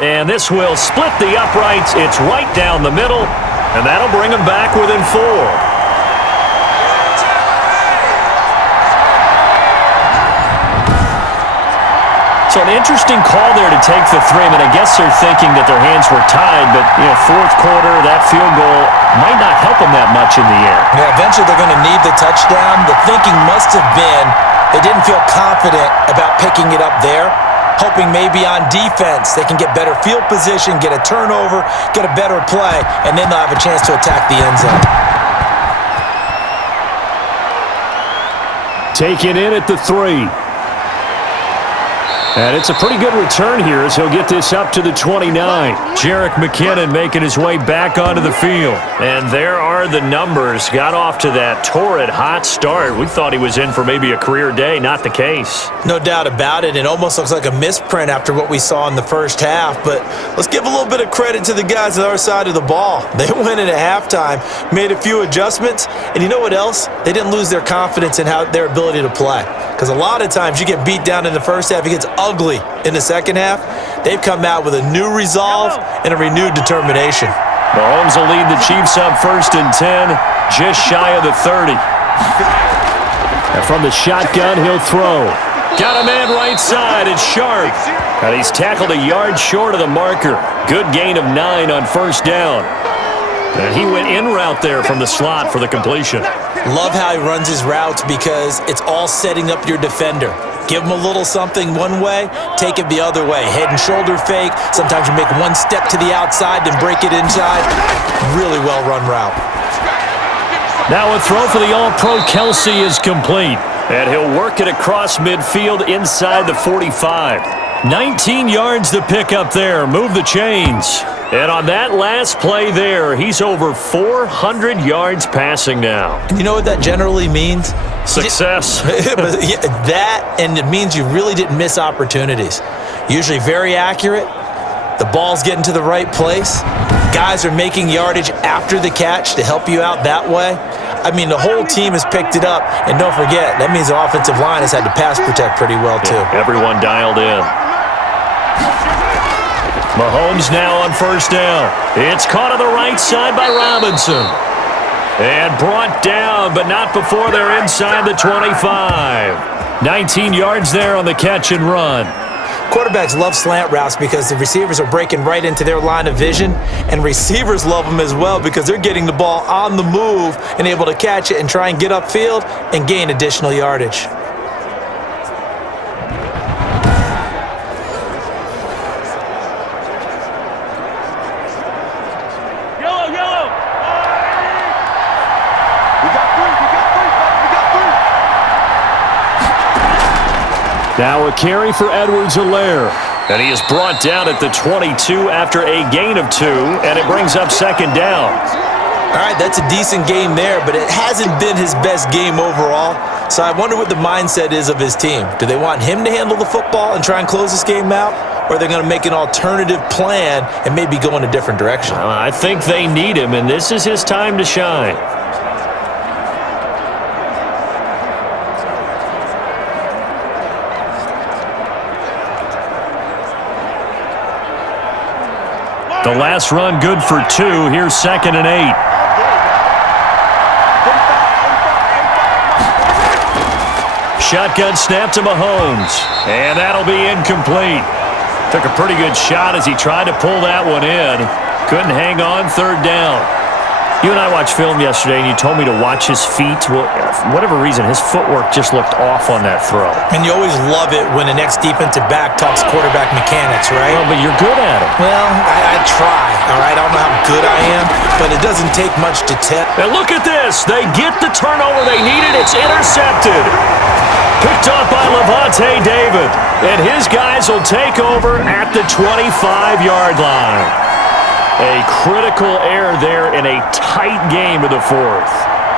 And this will split the uprights. It's right down the middle, and that'll bring them back within 4. So an interesting call there to take the 3. I mean, I guess they're thinking that their hands were tied, but, 4th quarter, that field goal might not help them that much in the air. Yeah, eventually they're going to need the touchdown. The thinking must have been they didn't feel confident about picking it up there, hoping maybe on defense they can get better field position, get a turnover, get a better play, and then they'll have a chance to attack the end zone. Taken in at the 3. And it's a pretty good return here as he'll get this up to the 29. Jerick McKinnon making his way back onto the field. And there are the numbers. Got off to that torrid hot start. We thought he was in for maybe a career day. Not the case. No doubt about it. It almost looks like a misprint after what we saw in the first half. But let's give a little bit of credit to the guys on the other side of the ball. They went in at halftime, made a few adjustments, and you know what else? They didn't lose their confidence in their ability to play. Because a lot of times you get beat down in the first half, it gets ugly in the second half. They've come out with a new resolve and a renewed determination. Mahomes will lead the Chiefs up 1st and 10, just shy of the 30. And from the shotgun, he'll throw. Got a man right side. It's Sharp. And he's tackled a yard short of the marker. Good gain of 9 on 1st down. And he went in route there from the slot for the completion. Love how he runs his routes because it's all setting up your defender. Give him a little something one way, take it the other way. Head and shoulder fake. Sometimes you make one step to the outside, then break it inside. Really well-run route. Now a throw for the All-Pro Kelsey is complete. And he'll work it across midfield inside the 45. 19 yards to pick up there. Move the chains. And on that last play there, he's over 400 yards passing now. You know what that generally means? Success. That, and it means you really didn't miss opportunities. Usually very accurate. The ball's getting to the right place. Guys are making yardage after the catch to help you out that way. I mean, the whole team has picked it up. And don't forget, that means the offensive line has had to pass protect pretty well, too. Yeah, everyone dialed in. Mahomes now on 1st down. It's caught on the right side by Robinson. And brought down, but not before they're inside the 25. 19 yards there on the catch and run. Quarterbacks love slant routes because the receivers are breaking right into their line of vision, and receivers love them as well because they're getting the ball on the move and able to catch it and try and get upfield and gain additional yardage. Now a carry for Edwards-Helaire. And he is brought down at the 22 after a gain of 2, and it brings up 2nd down. All right, that's a decent game there, but it hasn't been his best game overall. So I wonder what the mindset is of his team. Do they want him to handle the football and try and close this game out? Or are they going to make an alternative plan and maybe go in a different direction? I think they need him, and this is his time to shine. The last run good for 2. Here's 2nd and 8. Shotgun snap to Mahomes. And that'll be incomplete. Took a pretty good shot as he tried to pull that one in. Couldn't hang on. 3rd down. You and I watched film yesterday, and you told me to watch his feet. Well, for whatever reason, his footwork just looked off on that throw. And you always love it when the next defensive back talks quarterback mechanics, right? Well, but you're good at it. Well, I try, all right? I don't know how good I am, but it doesn't take much to tell. And look at this. They get the turnover they needed. It's intercepted. Picked off by Levante David. And his guys will take over at the 25-yard line. A critical error there in a tight game of the 4th.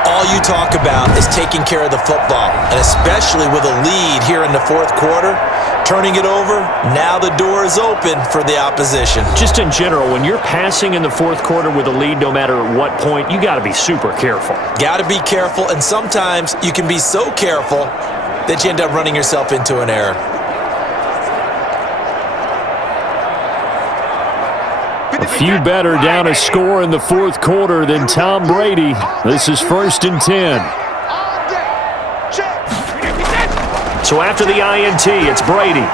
All you talk about is taking care of the football, and especially with a lead here in the 4th quarter, turning it over, now the door is open for the opposition. Just in general, when you're passing in the 4th quarter with a lead, no matter what point, you got to be super careful. Got to be careful, and sometimes you can be so careful that you end up running yourself into an error. A few better down a score in the 4th quarter than Tom Brady. This is 1st and 10. So after the INT, it's Brady.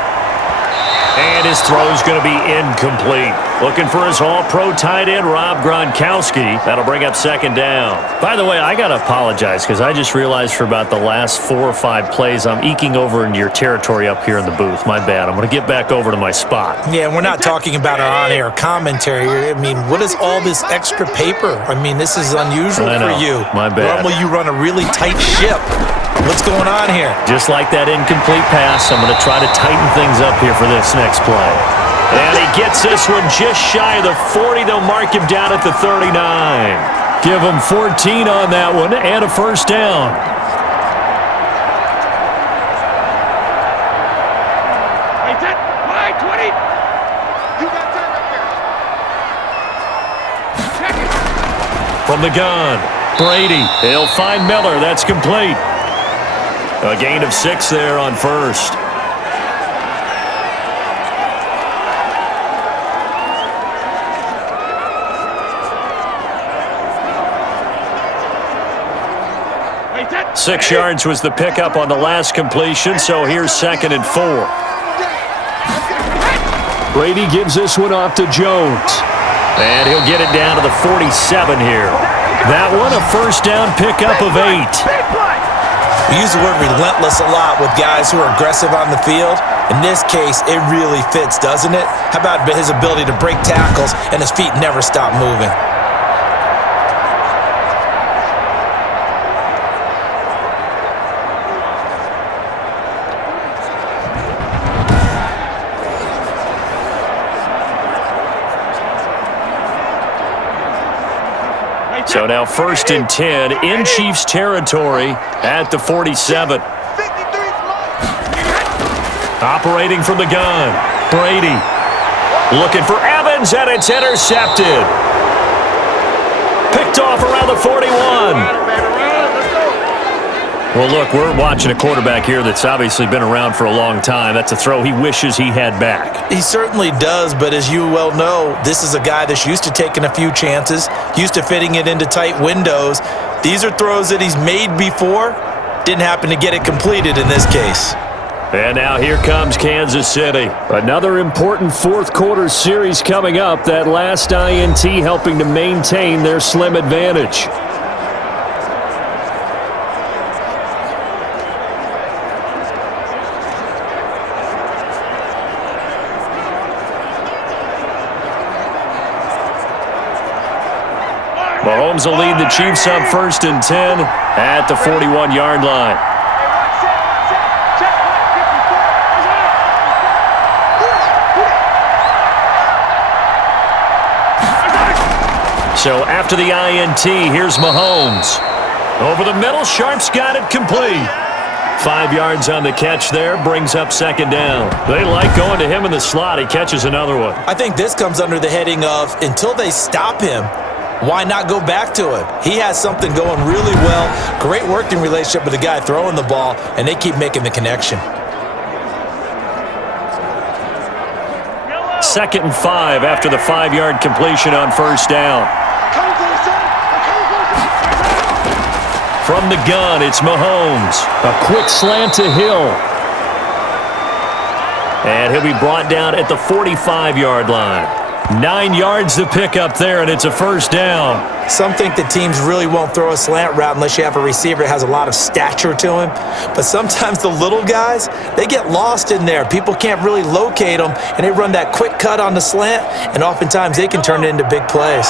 And his throw's going to be incomplete. Looking for his all-pro tight end, Rob Gronkowski. That'll bring up 2nd down. By the way, I got to apologize because I just realized for about the last 4 or 5 plays, I'm eking over into your territory up here in the booth. My bad. I'm going to get back over to my spot. Yeah, we're not talking about our on-air commentary. I mean, what is all this extra paper? I mean, this is unusual for you. My bad. Normally you run a really tight ship. What's going on here? Just like that incomplete pass, I'm going to try to tighten things up here for this next play. And he gets this one just shy of the 40. They'll mark him down at the 39. Give him 14 on that one and a 1st down. From the gun, Brady. He'll find Miller. That's complete. A gain of 6 there on first. Six yards was the pickup on the last completion, so here's 2nd and 4. Brady gives this one off to Jones. And he'll get it down to the 47 here. That one a first down pickup of 8. We use the word relentless a lot with guys who are aggressive on the field. In this case, it really fits, doesn't it? How about his ability to break tackles and his feet never stop moving? So now 1st and 10 in Chiefs territory at the 47. Operating from the gun, Brady looking for Evans, and it's intercepted. Picked off around the 41. Well, look, we're watching a quarterback here that's obviously been around for a long time. That's a throw he wishes he had back. He certainly does, but as you well know, this is a guy that's used to taking a few chances, used to fitting it into tight windows. These are throws that he's made before. Didn't happen to get it completed in this case. And now here comes Kansas City. Another important fourth-quarter series coming up. That last INT helping to maintain their slim advantage. Mahomes will lead the Chiefs up 1st and 10 at the 41-yard line. So after the INT, here's Mahomes. Over the middle, Sharp's got it complete. 5 yards on the catch there, brings up 2nd down. They like going to him in the slot. He catches another one. I think this comes under the heading of, until they stop him, why not go back to him? He has something going really well. Great working relationship with the guy throwing the ball, and they keep making the connection. 2nd and 5 after the 5-yard completion on 1st down. From the gun, it's Mahomes. A quick slant to Hill. And he'll be brought down at the 45-yard line. 9 yards to pick up there, and it's a 1st down. Some think that teams really won't throw a slant route unless you have a receiver that has a lot of stature to him. But sometimes the little guys, they get lost in there. People can't really locate them, and they run that quick cut on the slant, and oftentimes they can turn it into big plays.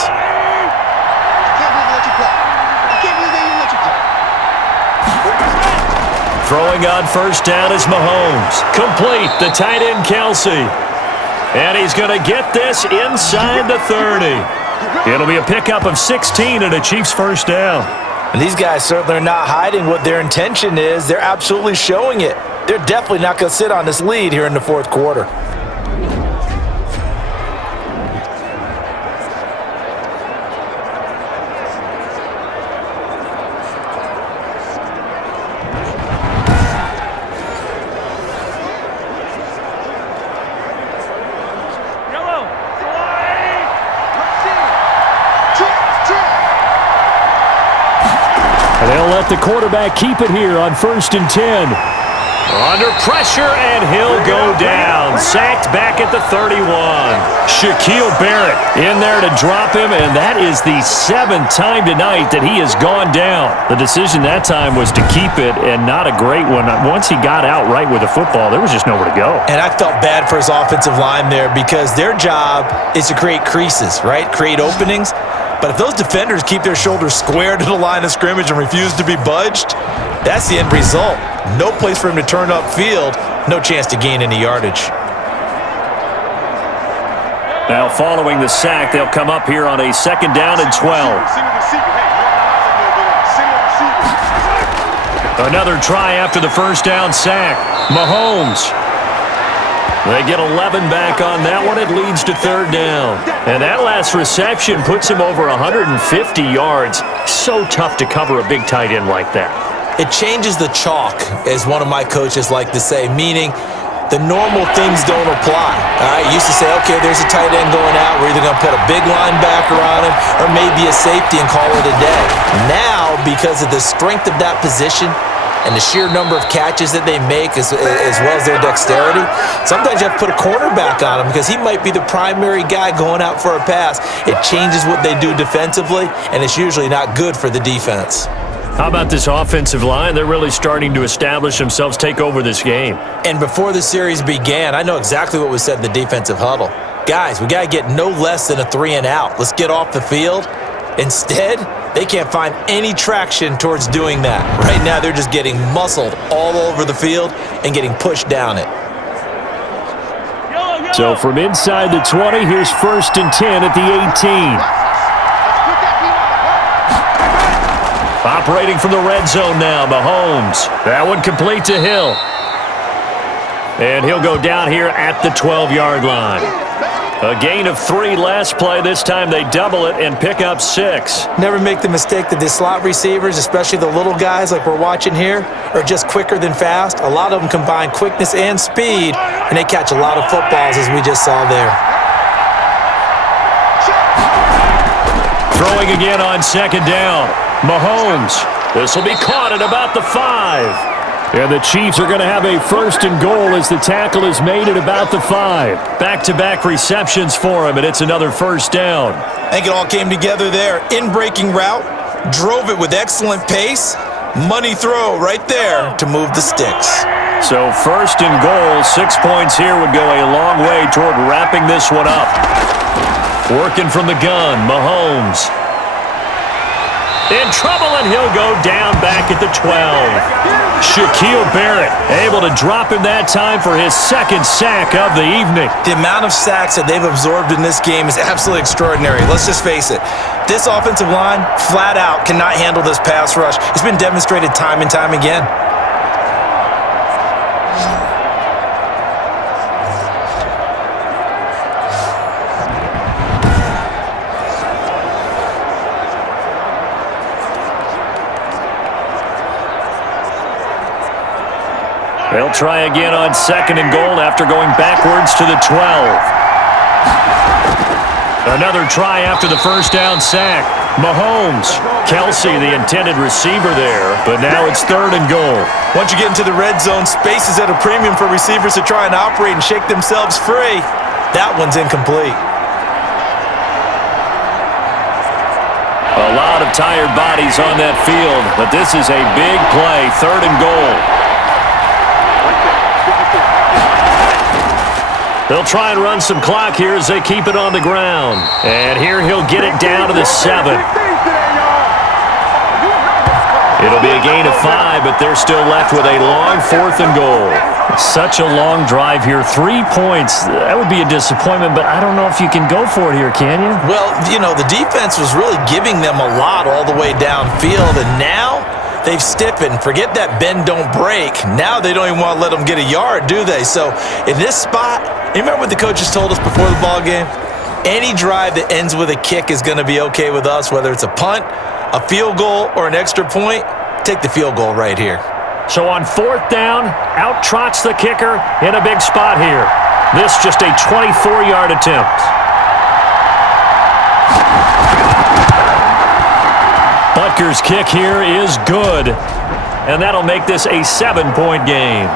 Throwing on 1st down is Mahomes. Complete, the tight end Kelsey. And he's going to get this inside the 30. It'll be a pickup of 16 and a Chiefs 1st down. And these guys certainly are not hiding what their intention is. They're absolutely showing it. They're definitely not going to sit on this lead here in the 4th quarter. They'll let the quarterback keep it here on 1st and 10. Under pressure, and he'll go down. Sacked back at the 31. Shaquille Barrett in there to drop him, and that is the 7th time tonight that he has gone down. The decision that time was to keep it, and not a great one. Once he got out right with the football, there was just nowhere to go. And I felt bad for his offensive line there because their job is to create creases, right? Create openings. But if those defenders keep their shoulders square to the line of scrimmage and refuse to be budged, that's the end result. No place for him to turn upfield, no chance to gain any yardage. Now following the sack, they'll come up here on a 2nd down and 12. Another try after the 1st down sack. Mahomes. They get 11 back on that one. It leads to 3rd down. And that last reception puts him over 150 yards. So tough to cover a big tight end like that. It changes the chalk, as one of my coaches like to say, meaning the normal things don't apply. All right, used to say, okay, there's a tight end going out. We're either going to put a big linebacker on him or maybe a safety and call it a day. Now, because of the strength of that position and the sheer number of catches that they make as well as their dexterity, sometimes you have to put a cornerback on him because he might be the primary guy going out for a pass. It changes what they do defensively, and it's usually not good for the defense. How about this offensive line? They're really starting to establish themselves, take over this game. And before the series began, I know exactly what was said in the defensive huddle. Guys, we got to get no less than a 3-and-out. Let's get off the field. Instead, they can't find any traction towards doing that. Right now, they're just getting muscled all over the field and getting pushed down it. So from inside the 20, here's 1st and 10 at the 18. Operating from the red zone now, Mahomes. That one complete to Hill. And he'll go down here at the 12-yard line. A gain of 3 last play. This time they double it and pick up 6. Never make the mistake that the slot receivers, especially the little guys like we're watching here, are just quicker than fast. A lot of them combine quickness and speed, and they catch a lot of footballs, as we just saw there. Throwing again on 2nd down. Mahomes. This will be caught at about the 5. And the Chiefs are going to have a 1st and goal as the tackle is made at about the 5. Back-to-back receptions for him, and it's another 1st down. I think it all came together there. In-breaking route, drove it with excellent pace. Money throw right there to move the sticks. So 1st and goal, 6 points here would go a long way toward wrapping this one up. Working from the gun, Mahomes. In trouble, and he'll go down back at the 12. Shaquille Barrett able to drop him that time for his 2nd sack of the evening. The amount of sacks that they've absorbed in this game is absolutely extraordinary. Let's just face it. This offensive line, flat out, cannot handle this pass rush. It's been demonstrated time and time again. They'll try again on 2nd and goal after going backwards to the 12. Another try after the 1st down sack. Mahomes. Kelsey, the intended receiver there, but now it's 3rd and goal. Once you get into the red zone, space is at a premium for receivers to try and operate and shake themselves free. That one's incomplete. A lot of tired bodies on that field, but this is a big play, 3rd and goal. They'll try and run some clock here as they keep it on the ground. And here he'll get it down to the 7. It'll be a gain of 5, but they're still left with a long 4th and goal. Such a long drive here. 3 points. That would be a disappointment, but I don't know if you can go for it here, can you? Well, you know, the defense was really giving them a lot all the way downfield, and now they've stiffened. Forget that bend, don't break. Now they don't even want to let them get a yard, do they? So in this spot, you remember what the coaches told us before the ball game? Any drive that ends with a kick is going to be okay with us, whether it's a punt, a field goal, or an extra point. Take the field goal right here. So on 4th down, out trots the kicker in a big spot here. This just a 24-yard attempt. Butker's kick here is good, and that'll make this a 7-point game.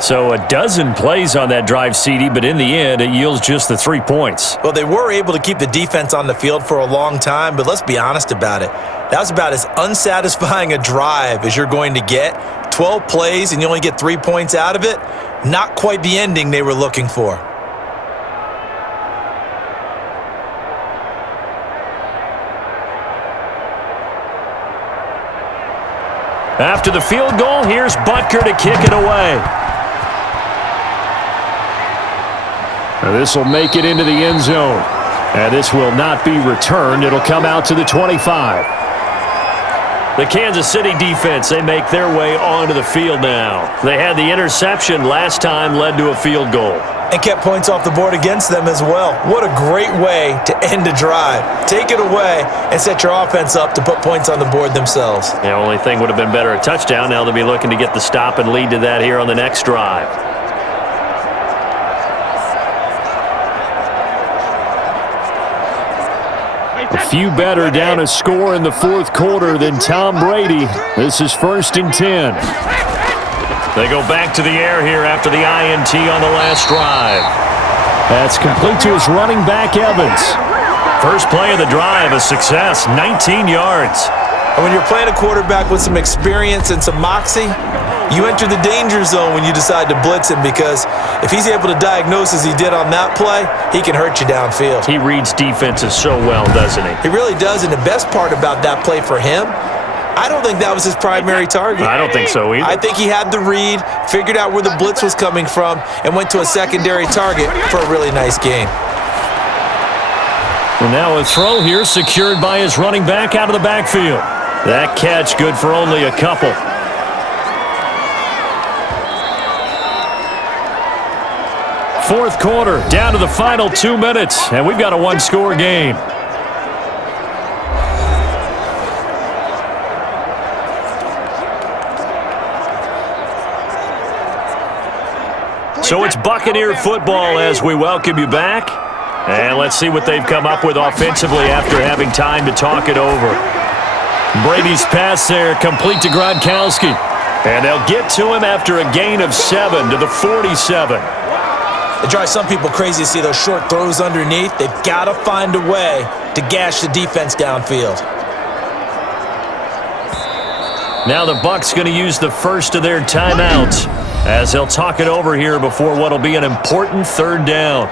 So a dozen plays on that drive, CD, but in the end, it yields just the 3 points. Well, they were able to keep the defense on the field for a long time, but let's be honest about it. That was about as unsatisfying a drive as you're going to get. 12 plays and you only get 3 points out of it. Not quite the ending they were looking for. After the field goal, here's Butker to kick it away. Now this will make it into the end zone. And this will not be returned. It'll come out to the 25. The Kansas City defense, they make their way onto the field now. They had the interception last time, led to a field goal. And kept points off the board against them as well. What a great way to end a drive. Take it away and set your offense up to put points on the board themselves. The only thing would have been better, a touchdown. Now they'll be looking to get the stop and lead to that here on the next drive. A few better down a score in the fourth quarter than Tom Brady. This is 1st and 10. They go back to the air here after the INT on the last drive. That's complete to his running back, Evans. First play of the drive, a success, 19 yards. And when you're playing a quarterback with some experience and some moxie, you enter the danger zone when you decide to blitz him, because if he's able to diagnose as he did on that play, he can hurt you downfield. He reads defenses so well, doesn't he? He really does, and the best part about that play for him, I don't think that was his primary target. I don't think so either. I think he had the read, figured out where the blitz was coming from, and went to a secondary target for a really nice gain. Well, now a throw here secured by his running back out of the backfield. That catch good for only a couple. Fourth quarter, down to the final 2 minutes, and we've got a one-score game. So it's Buccaneer football as we welcome you back. And let's see what they've come up with offensively after having time to talk it over. Brady's pass there, complete to Gronkowski. And they'll get to him after a gain of 7 to the 47. It drives some people crazy to see those short throws underneath. They've got to find a way to gash the defense downfield. Now the Bucs going to use the first of their timeouts as they'll talk it over here before what will be an important third down.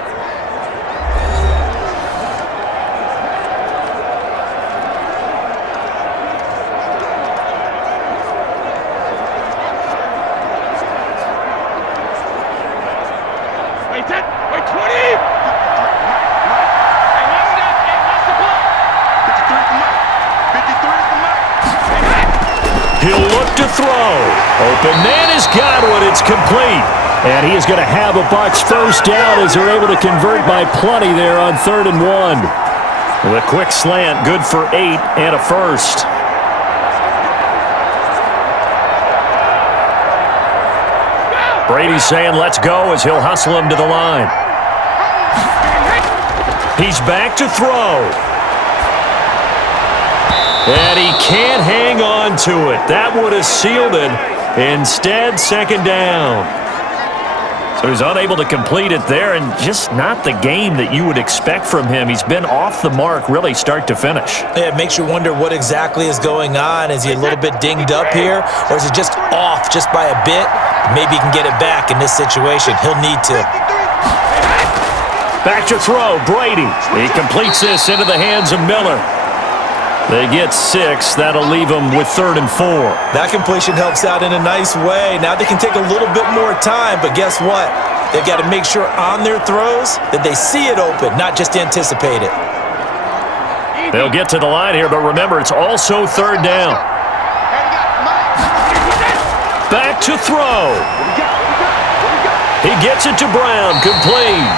He'll look to throw. Open man has got one. It's complete. And he is going to have a Bucs first down as they're able to convert by plenty there on 3rd and 1. With a quick slant, good for 8 and a first. Brady's saying let's go as he'll hustle him to the line. He's back to throw. And he can't hang on to it. That would have sealed it. Instead, second down. So he's unable to complete it there, and just not the game that you would expect from him. He's been off the mark really start to finish. Yeah, it makes you wonder what exactly is going on. Is he a little bit dinged up here, or is it just off just by a bit? Maybe he can get it back in this situation. He'll need to. Back to throw, Brady. He completes this into the hands of Miller. They get 6. That'll leave them with 3rd and 4. That completion helps out in a nice way. Now they can take a little bit more time, but guess what? They've got to make sure on their throws that they see it open, not just anticipate it. They'll get to the line here, but remember, it's also 3rd down. Back to throw. He gets it to Brown, complete.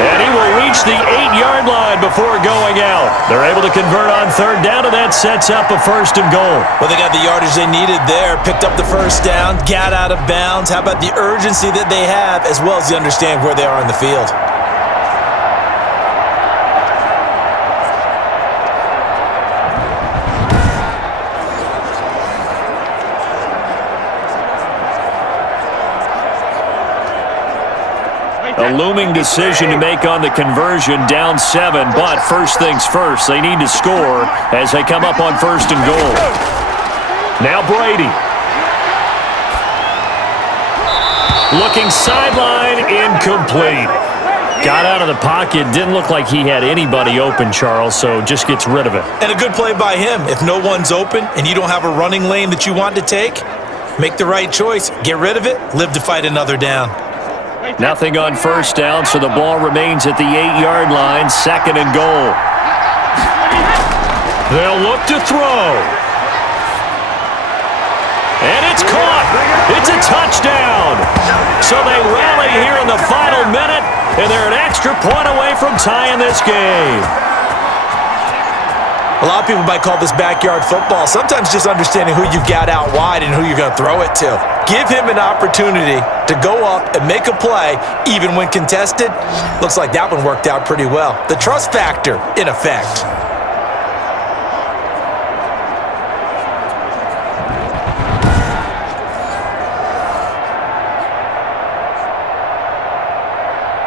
And he will reach the 8-yard line before going out. They're able to convert on 3rd down, and that sets up a 1st and goal. Well, they got the yardage they needed there, picked up the first down, got out of bounds. How about the urgency that they have, as well as they understand where they are on the field? A looming decision to make on the conversion, down 7, but first things first, they need to score as they come up on 1st and goal. Now Brady. Looking sideline, incomplete. Got out of the pocket, didn't look like he had anybody open, Charles, so just gets rid of it. And a good play by him. If no one's open and you don't have a running lane that you want to take, make the right choice, get rid of it, live to fight another down. Nothing on 1st down, so the ball remains at the 8-yard line, 2nd and goal. They'll look to throw. And it's caught. It's a touchdown. so they rally here in the final minute, and they're an extra point away from tying this game. A lot of people might call this backyard football. Sometimes just understanding who you've got out wide and who you're going to throw it to. Give him an opportunity to go up and make a play, even when contested. Looks like that one worked out pretty well. The trust factor, in effect.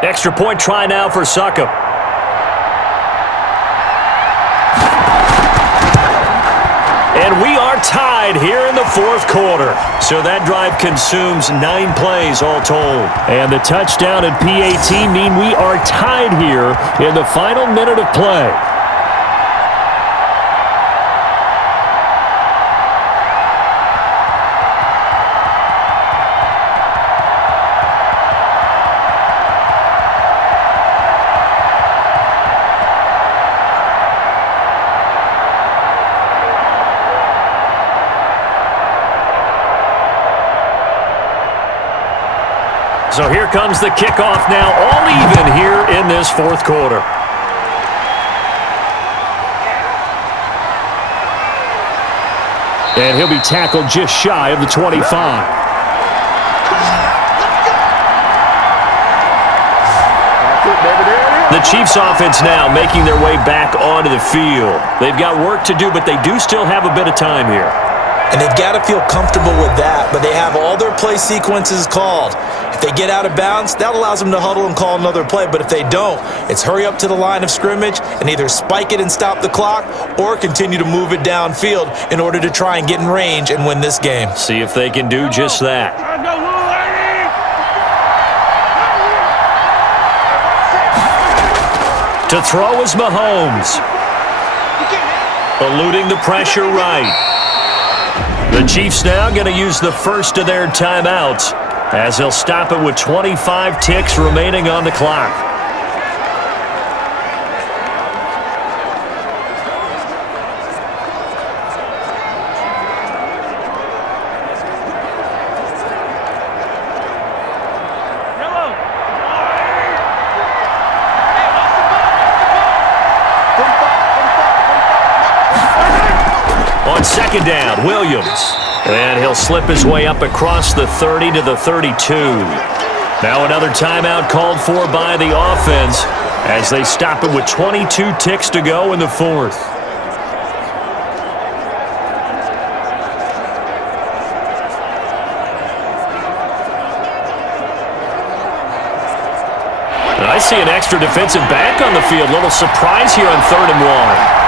Extra point try now for Succop. And we are tied here in the fourth quarter. So that drive consumes 9 plays all told. And the touchdown and PAT mean we are tied here in the final minute of play. So here comes the kickoff now, all even here in this fourth quarter. And he'll be tackled just shy of the 25. The Chiefs offense now making their way back onto the field. They've got work to do, but they do still have a bit of time here. And they've got to feel comfortable with that, but they have all their play sequences called. If they get out of bounds, that allows them to huddle and call another play. But if they don't, it's hurry up to the line of scrimmage and either spike it and stop the clock or continue to move it downfield in order to try and get in range and win this game. See if they can do just that. To throw is Mahomes. Eluding the pressure right. The Chiefs now going to use the first of their timeouts as they'll stop it with 25 ticks remaining on the clock. On second down, Williams. And he'll slip his way up across the 30 to the 32. Now another timeout called for by the offense as they stop it with 22 ticks to go in the fourth. And I see an extra defensive back on the field. Little surprise here on 3rd and 1.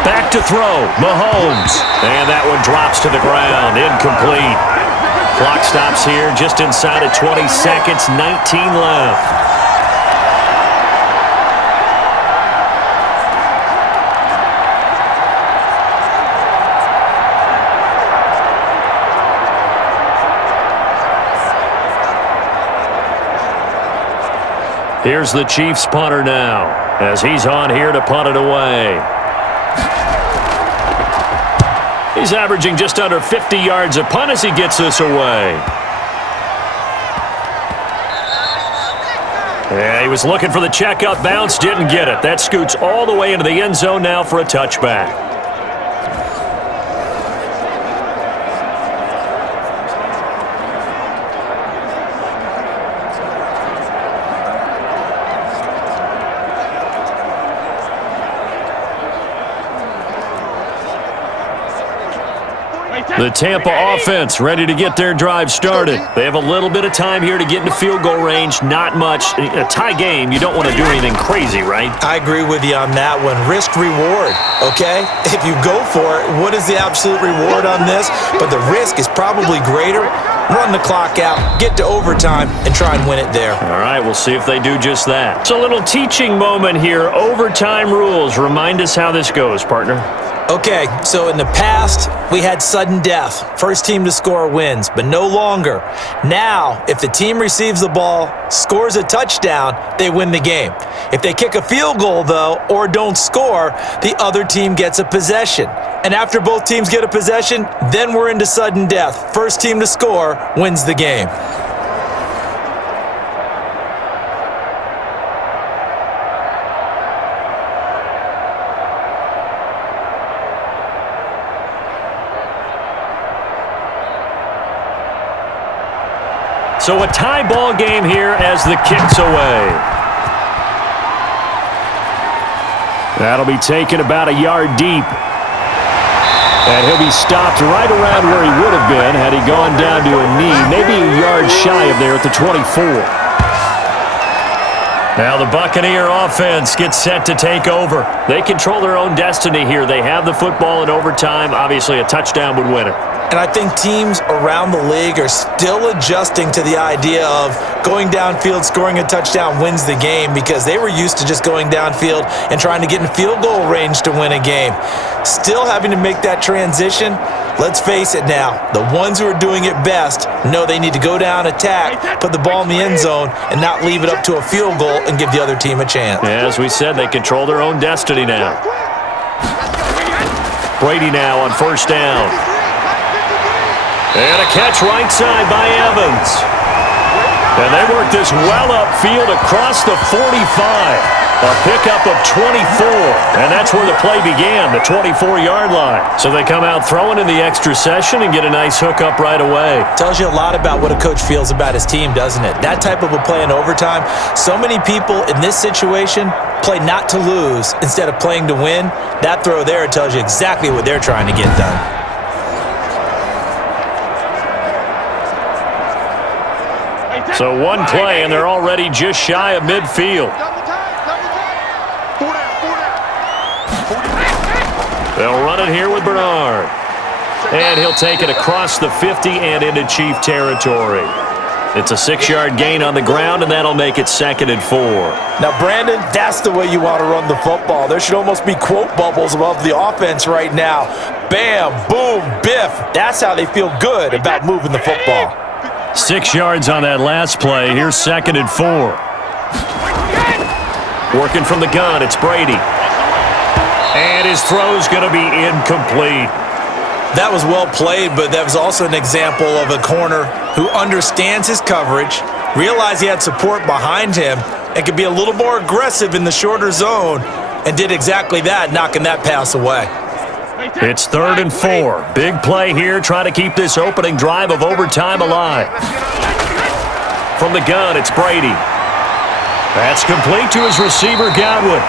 Back to throw, Mahomes. And that one drops to the ground, incomplete. Clock stops here just inside of 20 seconds, 19 left. Here's the Chiefs punter now as he's on here to punt it away. He's averaging just under 50 yards a punt as he gets this away. Yeah, he was looking for the checkout bounce, didn't get it. That scoots all the way into the end zone now for a touchback. The Tampa offense ready to get their drive started. They have a little bit of time here to get into field goal range. Not much. A tie game, you don't want to do anything crazy, right? I agree with you on that one. Risk reward, okay? If you go for it, what is the absolute reward on this? But the risk is probably greater. Run the clock out, get to overtime, and try and win it there. All right, we'll see if they do just that. It's a little teaching moment here. Overtime rules. Remind us how this goes, partner. Okay, so in the past, we had sudden death. First team to score wins, but no longer. Now, if the team receives the ball, scores a touchdown, they win the game. If they kick a field goal, though, or don't score, the other team gets a possession. And after both teams get a possession, then we're into sudden death. First team to score wins the game. So a tie ball game here as the kick's away. That'll be taken about a yard deep. And he'll be stopped right around where he would have been had he gone down to a knee, maybe a yard shy of there at the 24. Now the Buccaneer offense gets set to take over. They control their own destiny here. They have the football in overtime. Obviously, a touchdown would win it. And I think teams around the league are still adjusting to the idea of going downfield, scoring a touchdown wins the game, because they were used to just going downfield and trying to get in field goal range to win a game. Still having to make that transition. Let's face it now, the ones who are doing it best know they need to go down, attack, put the ball in the end zone, and not leave it up to a field goal and give the other team a chance. Yeah, as we said, they control their own destiny now. Brady now on first down. And a catch right side by Evans. And they work this well upfield across the 45. A pickup of 24. And that's where the play began, the 24-yard line. So they come out throwing in the extra session and get a nice hookup right away. Tells you a lot about what a coach feels about his team, doesn't it? That type of a play in overtime. So many people in this situation play not to lose instead of playing to win. That throw there tells you exactly what they're trying to get done. So one play, and they're already just shy of midfield. They'll run it here with Bernard. And he'll take it across the 50 and into Chief territory. It's a 6-yard gain on the ground, and that'll make it 2nd and 4. Now, Brandon, that's the way you want to run the football. There should almost be quote bubbles above the offense right now. Bam, boom, biff. That's how they feel good about moving the football. 6 yards on that last play. Here's 2nd and 4. Working from the gun, it's Brady. And his throw's going to be incomplete. That was well played, but that was also an example of a corner who understands his coverage, realized he had support behind him, and could be a little more aggressive in the shorter zone, and did exactly that, knocking that pass away. It's 3rd and 4. Big play here, trying to keep this opening drive of overtime alive. From the gun, it's Brady. That's complete to his receiver, Godwin.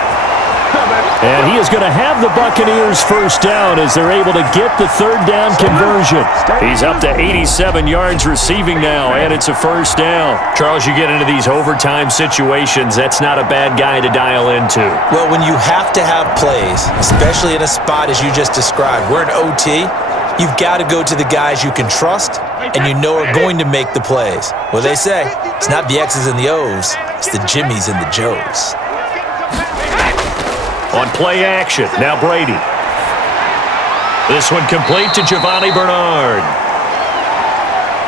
And he is going to have the Buccaneers first down as they're able to get the 3rd down conversion. He's up to 87 yards receiving now, and it's a first down. Charles, you get into these overtime situations, that's not a bad guy to dial into. Well, when you have to have plays, especially in a spot as you just described, we're in OT, you've got to go to the guys you can trust and you know are going to make the plays. Well, they say, it's not the X's and the O's, it's the Jimmies and the Joes. On play action, now Brady. This one complete to Giovanni Bernard.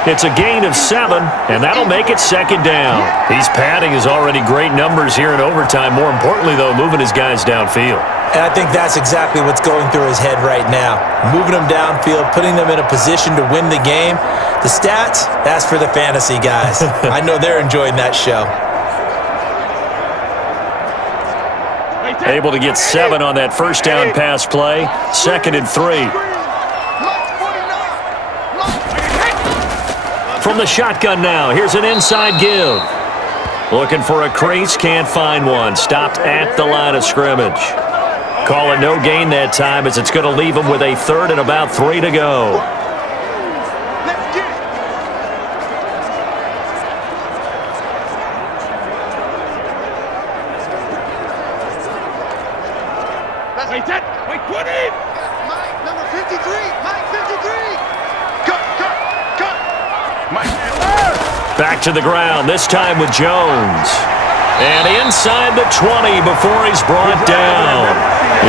It's a gain of 7, and that'll make it 2nd down. He's padding his already great numbers here in overtime. More importantly, though, moving his guys downfield. And I think that's exactly what's going through his head right now. Moving them downfield, putting them in a position to win the game. The stats, that's for the fantasy guys. I know they're enjoying that show. Able to get 7 on that first down pass play. 2nd and 3. From the shotgun now, here's an inside give. Looking for a crease, can't find one. Stopped at the line of scrimmage. Call it no gain that time as it's going to leave him with a 3rd and about 3 to go. Back to the ground, this time with Jones. And inside the 20 before he's brought down.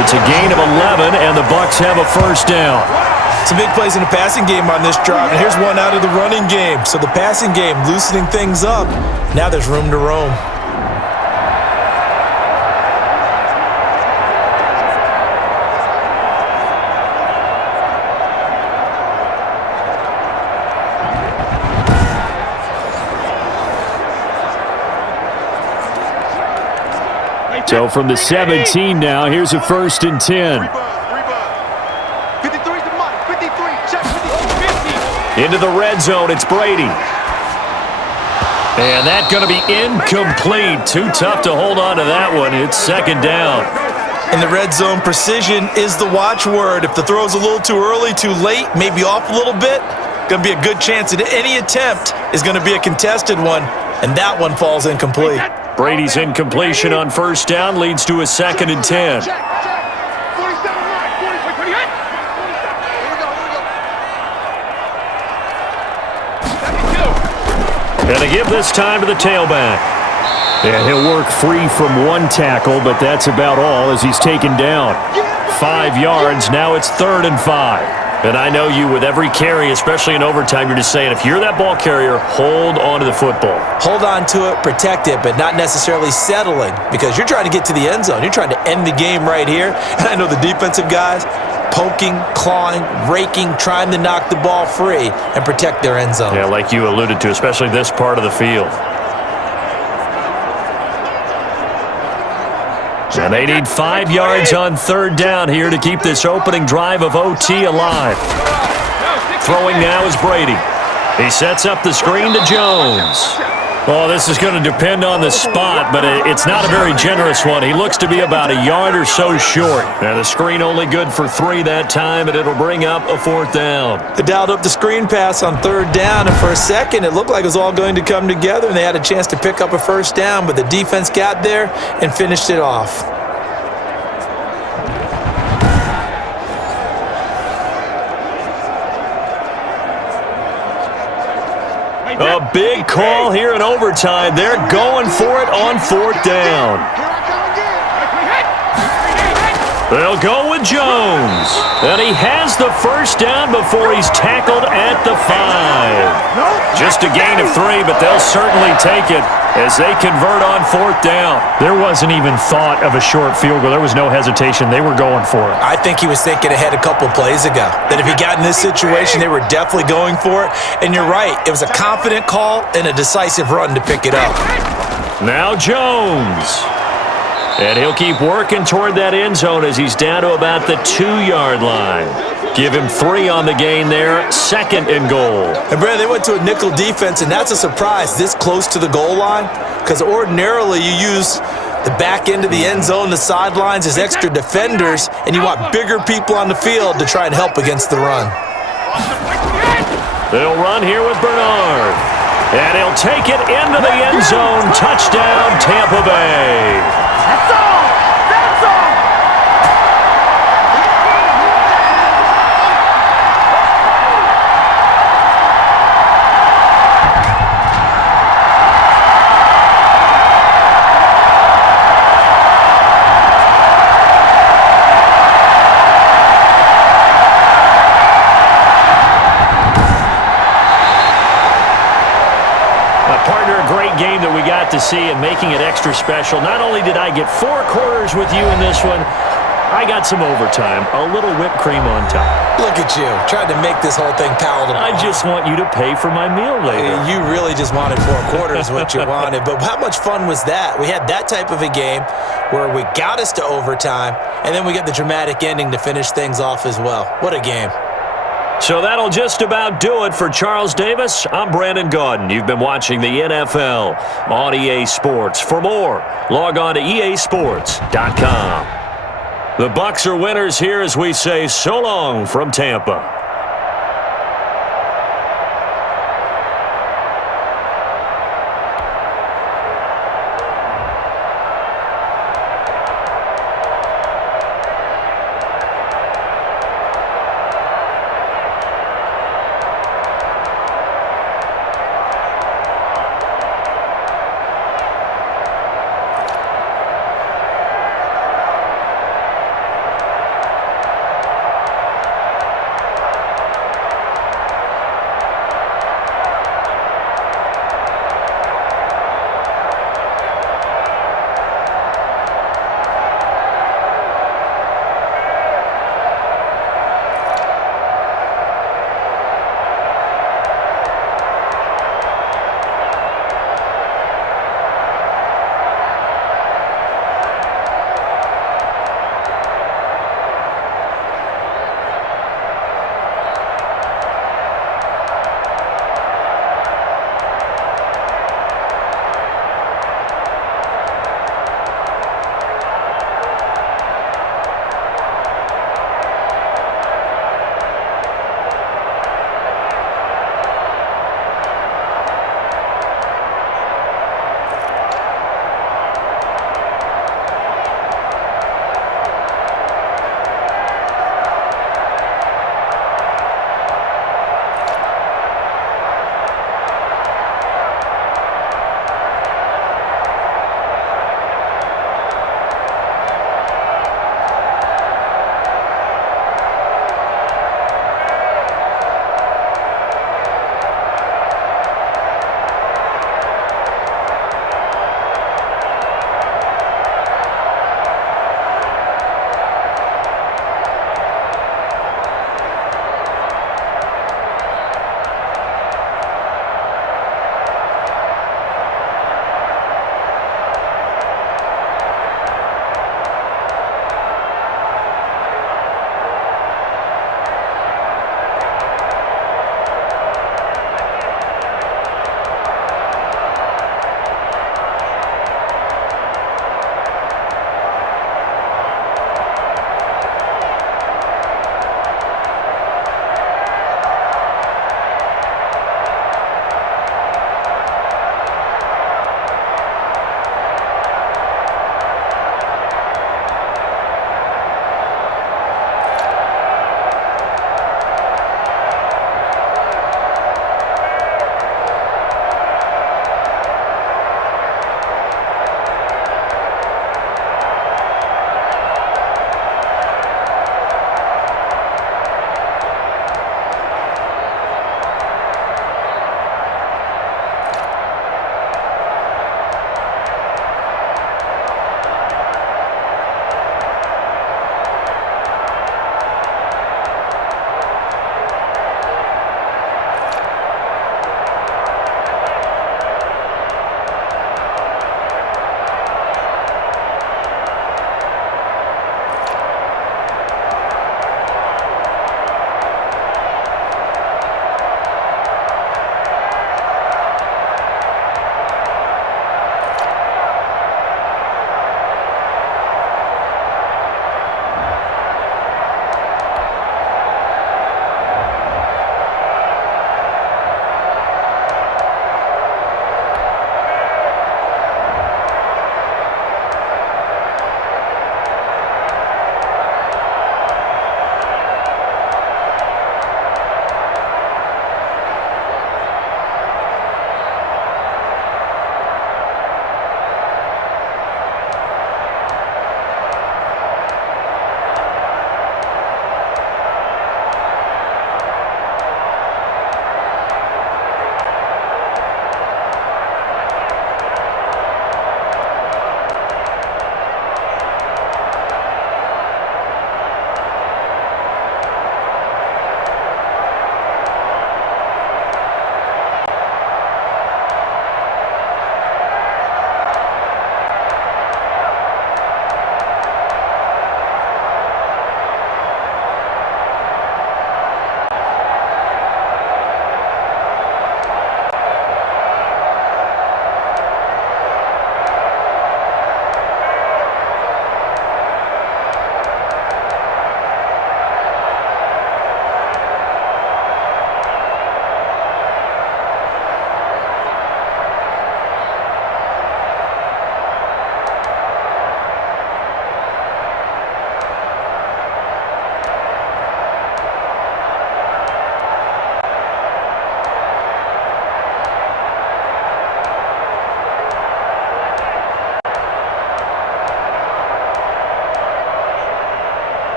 It's a gain of 11, and the Bucs have a first down. Some big plays in the passing game on this drive, and here's one out of the running game. So the passing game loosening things up. Now there's room to roam. So from the 17 now, here's a 1st and 10. 53's the money. 53, check 50. Into the red zone, it's Brady. And that's going to be incomplete. Too tough to hold on to that one. It's 2nd down. In the red zone, precision is the watchword. If the throw's a little too early, too late, maybe off a little bit, going to be a good chance that any attempt is going to be a contested one, and that one falls incomplete. Brady's incompletion on 1st down leads to a 2nd and 10. Check. 47 line. 40. Here we go. And they give this time to the tailback. Yeah, he'll work free from one tackle, but that's about all as he's taken down. 5 yards, now it's 3rd and 5. And I know you, with every carry, especially in overtime, you're just saying, if you're that ball carrier, hold on to the football. Hold on to it, protect it, but not necessarily settling, because you're trying to get to the end zone. You're trying to end the game right here. And I know the defensive guys poking, clawing, raking, trying to knock the ball free and protect their end zone. Yeah, like you alluded to, especially this part of the field. And they need 5 yards on 3rd down here to keep this opening drive of OT alive. Throwing now is Brady. He sets up the screen to Jones. Oh, this is going to depend on the spot, but it's not a very generous one. He looks to be about a yard or so short. Now, the screen only good for 3 that time, and it'll bring up a 4th down. They dialed up the screen pass on 3rd down, and for a second, it looked like it was all going to come together, and they had a chance to pick up a 1st down, but the defense got there and finished it off. A big call here in overtime. They're going for it on 4th down. They'll go with Jones. And he has the 1st down before he's tackled at the 5. Just a gain of 3, but they'll certainly take it as they convert on 4th down. There wasn't even thought of a short field goal. There was no hesitation. They were going for it. I think he was thinking ahead a couple plays ago, that if he got in this situation, they were definitely going for it. And you're right, it was a confident call and a decisive run to pick it up. Now Jones. And he'll keep working toward that end zone as he's down to about the 2-yard line. Give him 3 on the gain there, 2nd and goal. And, Brad, they went to a nickel defense, and that's a surprise this close to the goal line, because ordinarily you use the back end of the end zone, the sidelines as extra defenders, and you want bigger people on the field to try and help against the run. They'll run here with Bernard. And he'll take it into the end zone. Touchdown, Tampa Bay. That's all. That's all. Game that we got to see and making it extra special. Not only did I get 4 quarters with you in this one, I got some overtime, a little whipped cream on top. Look at you, trying to make this whole thing palatable. I just want you to pay for my meal later. You really just wanted 4 quarters, what you wanted. But how much fun was that? We had that type of a game where we got us to overtime, and then we get the dramatic ending to finish things off as well. What a game. So that'll just about do it for Charles Davis. I'm Brandon Gaudin. You've been watching the NFL on EA Sports. For more, log on to easports.com. The Bucs are winners here as we say so long from Tampa.